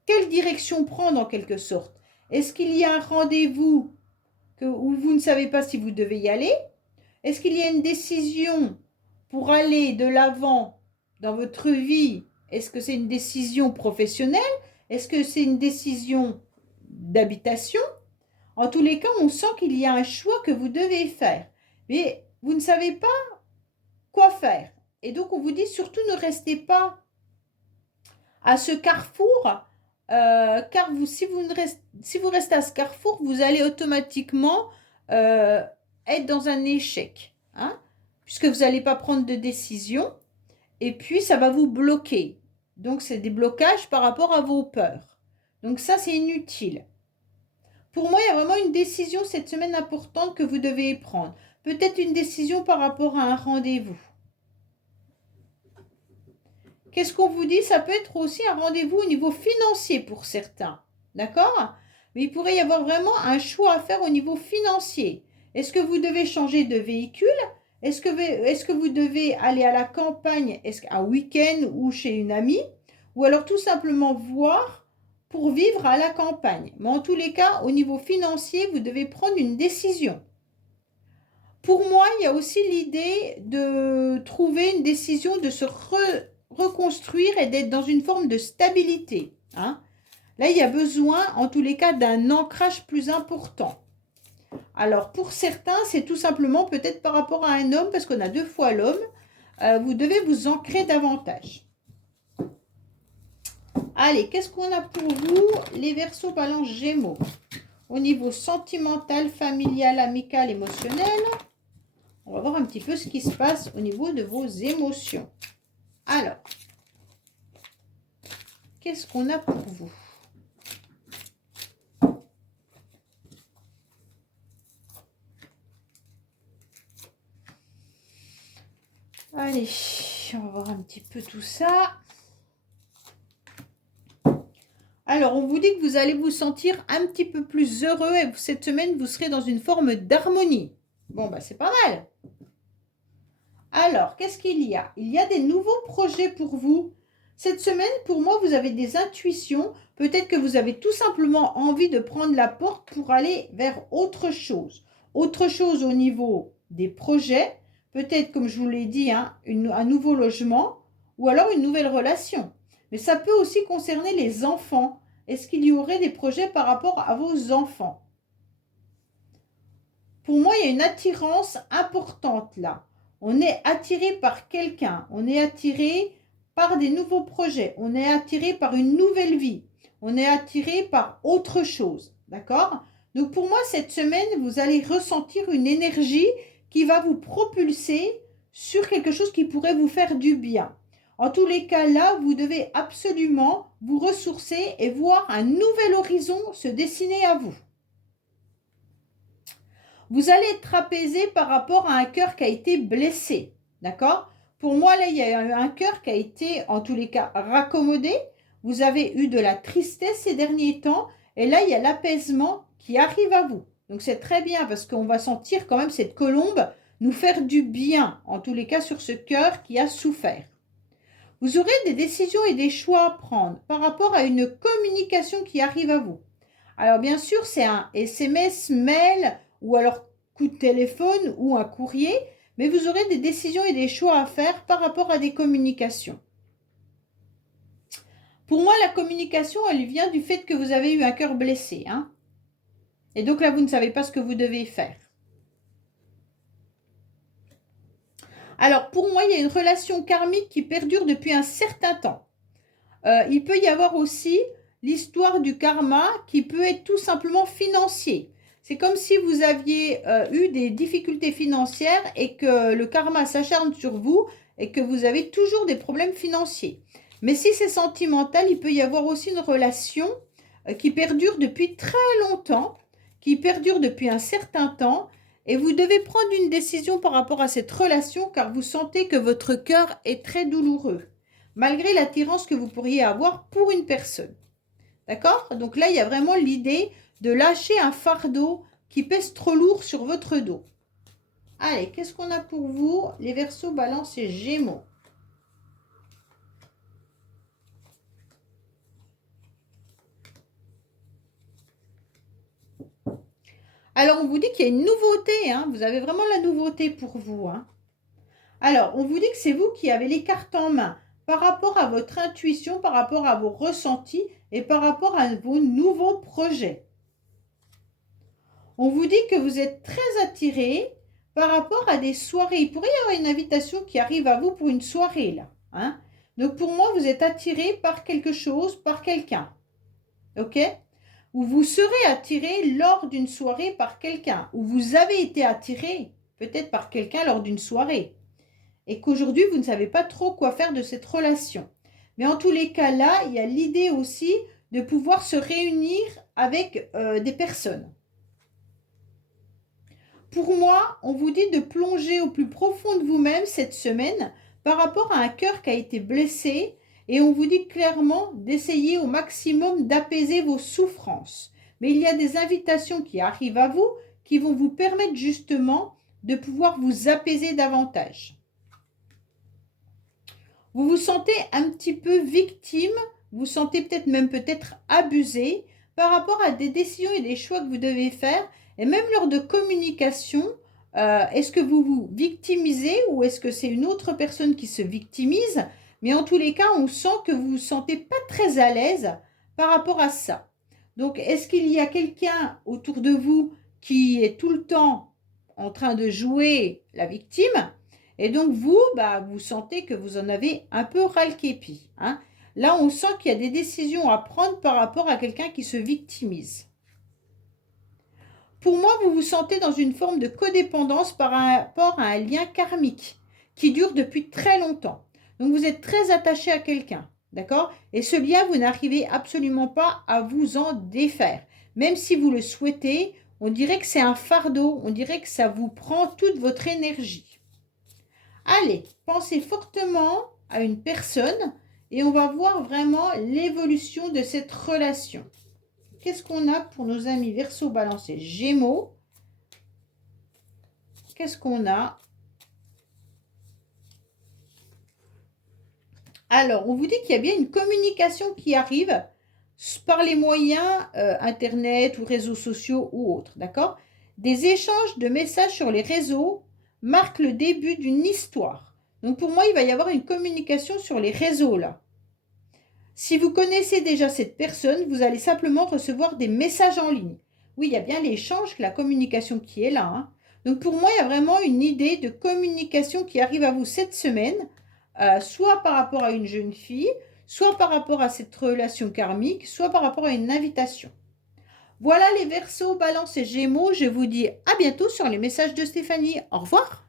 quelle direction prendre en quelque sorte. Est-ce qu'il y a un rendez-vous où vous ne savez pas si vous devez y aller? Est-ce qu'il y a une décision pour aller de l'avant dans votre vie? Est-ce que c'est une décision professionnelle? Est-ce que c'est une décision d'habitation? En tous les cas, on sent qu'il y a un choix que vous devez faire. Mais vous ne savez pas quoi faire. Et donc, on vous dit surtout ne restez pas à ce carrefour, car si vous restez à ce carrefour, vous allez automatiquement être dans un échec, hein, puisque vous n'allez pas prendre de décision, et puis ça va vous bloquer. Donc, c'est des blocages par rapport à vos peurs. Donc, ça, c'est inutile. Pour moi, il y a vraiment une décision cette semaine importante que vous devez prendre. Peut-être une décision par rapport à un rendez-vous. Qu'est-ce qu'on vous dit? Ça peut être aussi un rendez-vous au niveau financier pour certains. D'accord? Mais il pourrait y avoir vraiment un choix à faire au niveau financier. Est-ce que vous devez changer de véhicule? Est-ce que vous devez aller à la campagne, un week-end ou chez une amie? Ou alors tout simplement voir pour vivre à la campagne. Mais en tous les cas, au niveau financier, vous devez prendre une décision. Pour moi, il y a aussi l'idée de trouver une décision de se reconstruire et d'être dans une forme de stabilité, hein. Là, il y a besoin, en tous les cas, d'un ancrage plus important. Alors, pour certains, c'est tout simplement peut-être par rapport à un homme, parce qu'on a 2 fois l'homme, vous devez vous ancrer davantage. Allez, qu'est-ce qu'on a pour vous, les Verseaux, Balance, Gémeaux? Au niveau sentimental, familial, amical, émotionnel, on va voir un petit peu ce qui se passe au niveau de vos émotions. Alors, qu'est-ce qu'on a pour vous? Allez, on va voir un petit peu tout ça. Alors, on vous dit que vous allez vous sentir un petit peu plus heureux et cette semaine, vous serez dans une forme d'harmonie. Bon, bah, c'est pas mal. Alors, qu'est-ce qu'il y a? Il y a des nouveaux projets pour vous. Cette semaine, pour moi, vous avez des intuitions. Peut-être que vous avez tout simplement envie de prendre la porte pour aller vers autre chose. Autre chose au niveau des projets. Peut-être, comme je vous l'ai dit, hein, un nouveau logement ou alors une nouvelle relation. Mais ça peut aussi concerner les enfants. Est-ce qu'il y aurait des projets par rapport à vos enfants? Pour moi, il y a une attirance importante là. On est attiré par quelqu'un, on est attiré par des nouveaux projets, on est attiré par une nouvelle vie, on est attiré par autre chose, d'accord? Donc pour moi, cette semaine, vous allez ressentir une énergie qui va vous propulser sur quelque chose qui pourrait vous faire du bien. En tous les cas, là, vous devez absolument vous ressourcer et voir un nouvel horizon se dessiner à vous. Vous allez être apaisé par rapport à un cœur qui a été blessé, d'accord? Pour moi, là, il y a un cœur qui a été, en tous les cas, raccommodé. Vous avez eu de la tristesse ces derniers temps. Et là, il y a l'apaisement qui arrive à vous. Donc, c'est très bien parce qu'on va sentir quand même cette colombe nous faire du bien, en tous les cas, sur ce cœur qui a souffert. Vous aurez des décisions et des choix à prendre par rapport à une communication qui arrive à vous. Alors, bien sûr, c'est un SMS, mail ou alors coup de téléphone ou un courrier, mais vous aurez des décisions et des choix à faire par rapport à des communications. Pour moi, la communication, elle vient du fait que vous avez eu un cœur blessé, hein. Et donc là, vous ne savez pas ce que vous devez faire. Alors, pour moi, il y a une relation karmique qui perdure depuis un certain temps. Il peut y avoir aussi l'histoire du karma qui peut être tout simplement financier. C'est comme si vous aviez eu des difficultés financières et que le karma s'acharne sur vous et que vous avez toujours des problèmes financiers. Mais si c'est sentimental, il peut y avoir aussi une relation qui perdure depuis très longtemps, qui perdure depuis un certain temps, et vous devez prendre une décision par rapport à cette relation car vous sentez que votre cœur est très douloureux, malgré l'attirance que vous pourriez avoir pour une personne. D'accord? Donc là, il y a vraiment l'idée de lâcher un fardeau qui pèse trop lourd sur votre dos. Allez, qu'est-ce qu'on a pour vous, les Verseaux, Balance et Gémeaux? Alors, on vous dit qu'il y a une nouveauté, hein. Vous avez vraiment la nouveauté pour vous, hein. Alors, on vous dit que c'est vous qui avez les cartes en main par rapport à votre intuition, par rapport à vos ressentis et par rapport à vos nouveaux projets. On vous dit que vous êtes très attiré par rapport à des soirées. Il pourrait y avoir une invitation qui arrive à vous pour une soirée, là, hein. Donc, pour moi, vous êtes attiré par quelque chose, par quelqu'un. OK? Ou vous serez attiré lors d'une soirée par quelqu'un. Ou vous avez été attiré peut-être par quelqu'un lors d'une soirée. Et qu'aujourd'hui, vous ne savez pas trop quoi faire de cette relation. Mais en tous les cas, là, il y a l'idée aussi de pouvoir se réunir avec des personnes. Pour moi, on vous dit de plonger au plus profond de vous-même cette semaine par rapport à un cœur qui a été blessé et on vous dit clairement d'essayer au maximum d'apaiser vos souffrances. Mais il y a des invitations qui arrivent à vous qui vont vous permettre justement de pouvoir vous apaiser davantage. Vous vous sentez un petit peu victime, vous sentez peut-être abusé par rapport à des décisions et des choix que vous devez faire. Et même lors de communication, est-ce que vous vous victimisez ou est-ce que c'est une autre personne qui se victimise? Mais en tous les cas, on sent que vous ne vous sentez pas très à l'aise par rapport à ça. Donc, est-ce qu'il y a quelqu'un autour de vous qui est tout le temps en train de jouer la victime? Et donc, vous, vous sentez que vous en avez un peu ras le képi, hein. Là, on sent qu'il y a des décisions à prendre par rapport à quelqu'un qui se victimise. Pour moi, vous vous sentez dans une forme de codépendance par rapport à un lien karmique qui dure depuis très longtemps. Donc, vous êtes très attaché à quelqu'un, d'accord? Et ce lien, vous n'arrivez absolument pas à vous en défaire. Même si vous le souhaitez, on dirait que c'est un fardeau, on dirait que ça vous prend toute votre énergie. Allez, pensez fortement à une personne et on va voir vraiment l'évolution de cette relation. Qu'est-ce qu'on a pour nos amis Verseau, Balance et Gémeaux? Qu'est-ce qu'on a? Alors, on vous dit qu'il y a bien une communication qui arrive par les moyens Internet ou réseaux sociaux ou autres, d'accord? Des échanges de messages sur les réseaux marquent le début d'une histoire. Donc, pour moi, il va y avoir une communication sur les réseaux, là. Si vous connaissez déjà cette personne, vous allez simplement recevoir des messages en ligne. Oui, il y a bien l'échange, la communication qui est là, hein. Donc pour moi, il y a vraiment une idée de communication qui arrive à vous cette semaine, soit par rapport à une jeune fille, soit par rapport à cette relation karmique, soit par rapport à une invitation. Voilà les Verseaux, Balance et Gémeaux. Je vous dis à bientôt sur les messages de Stéphanie. Au revoir.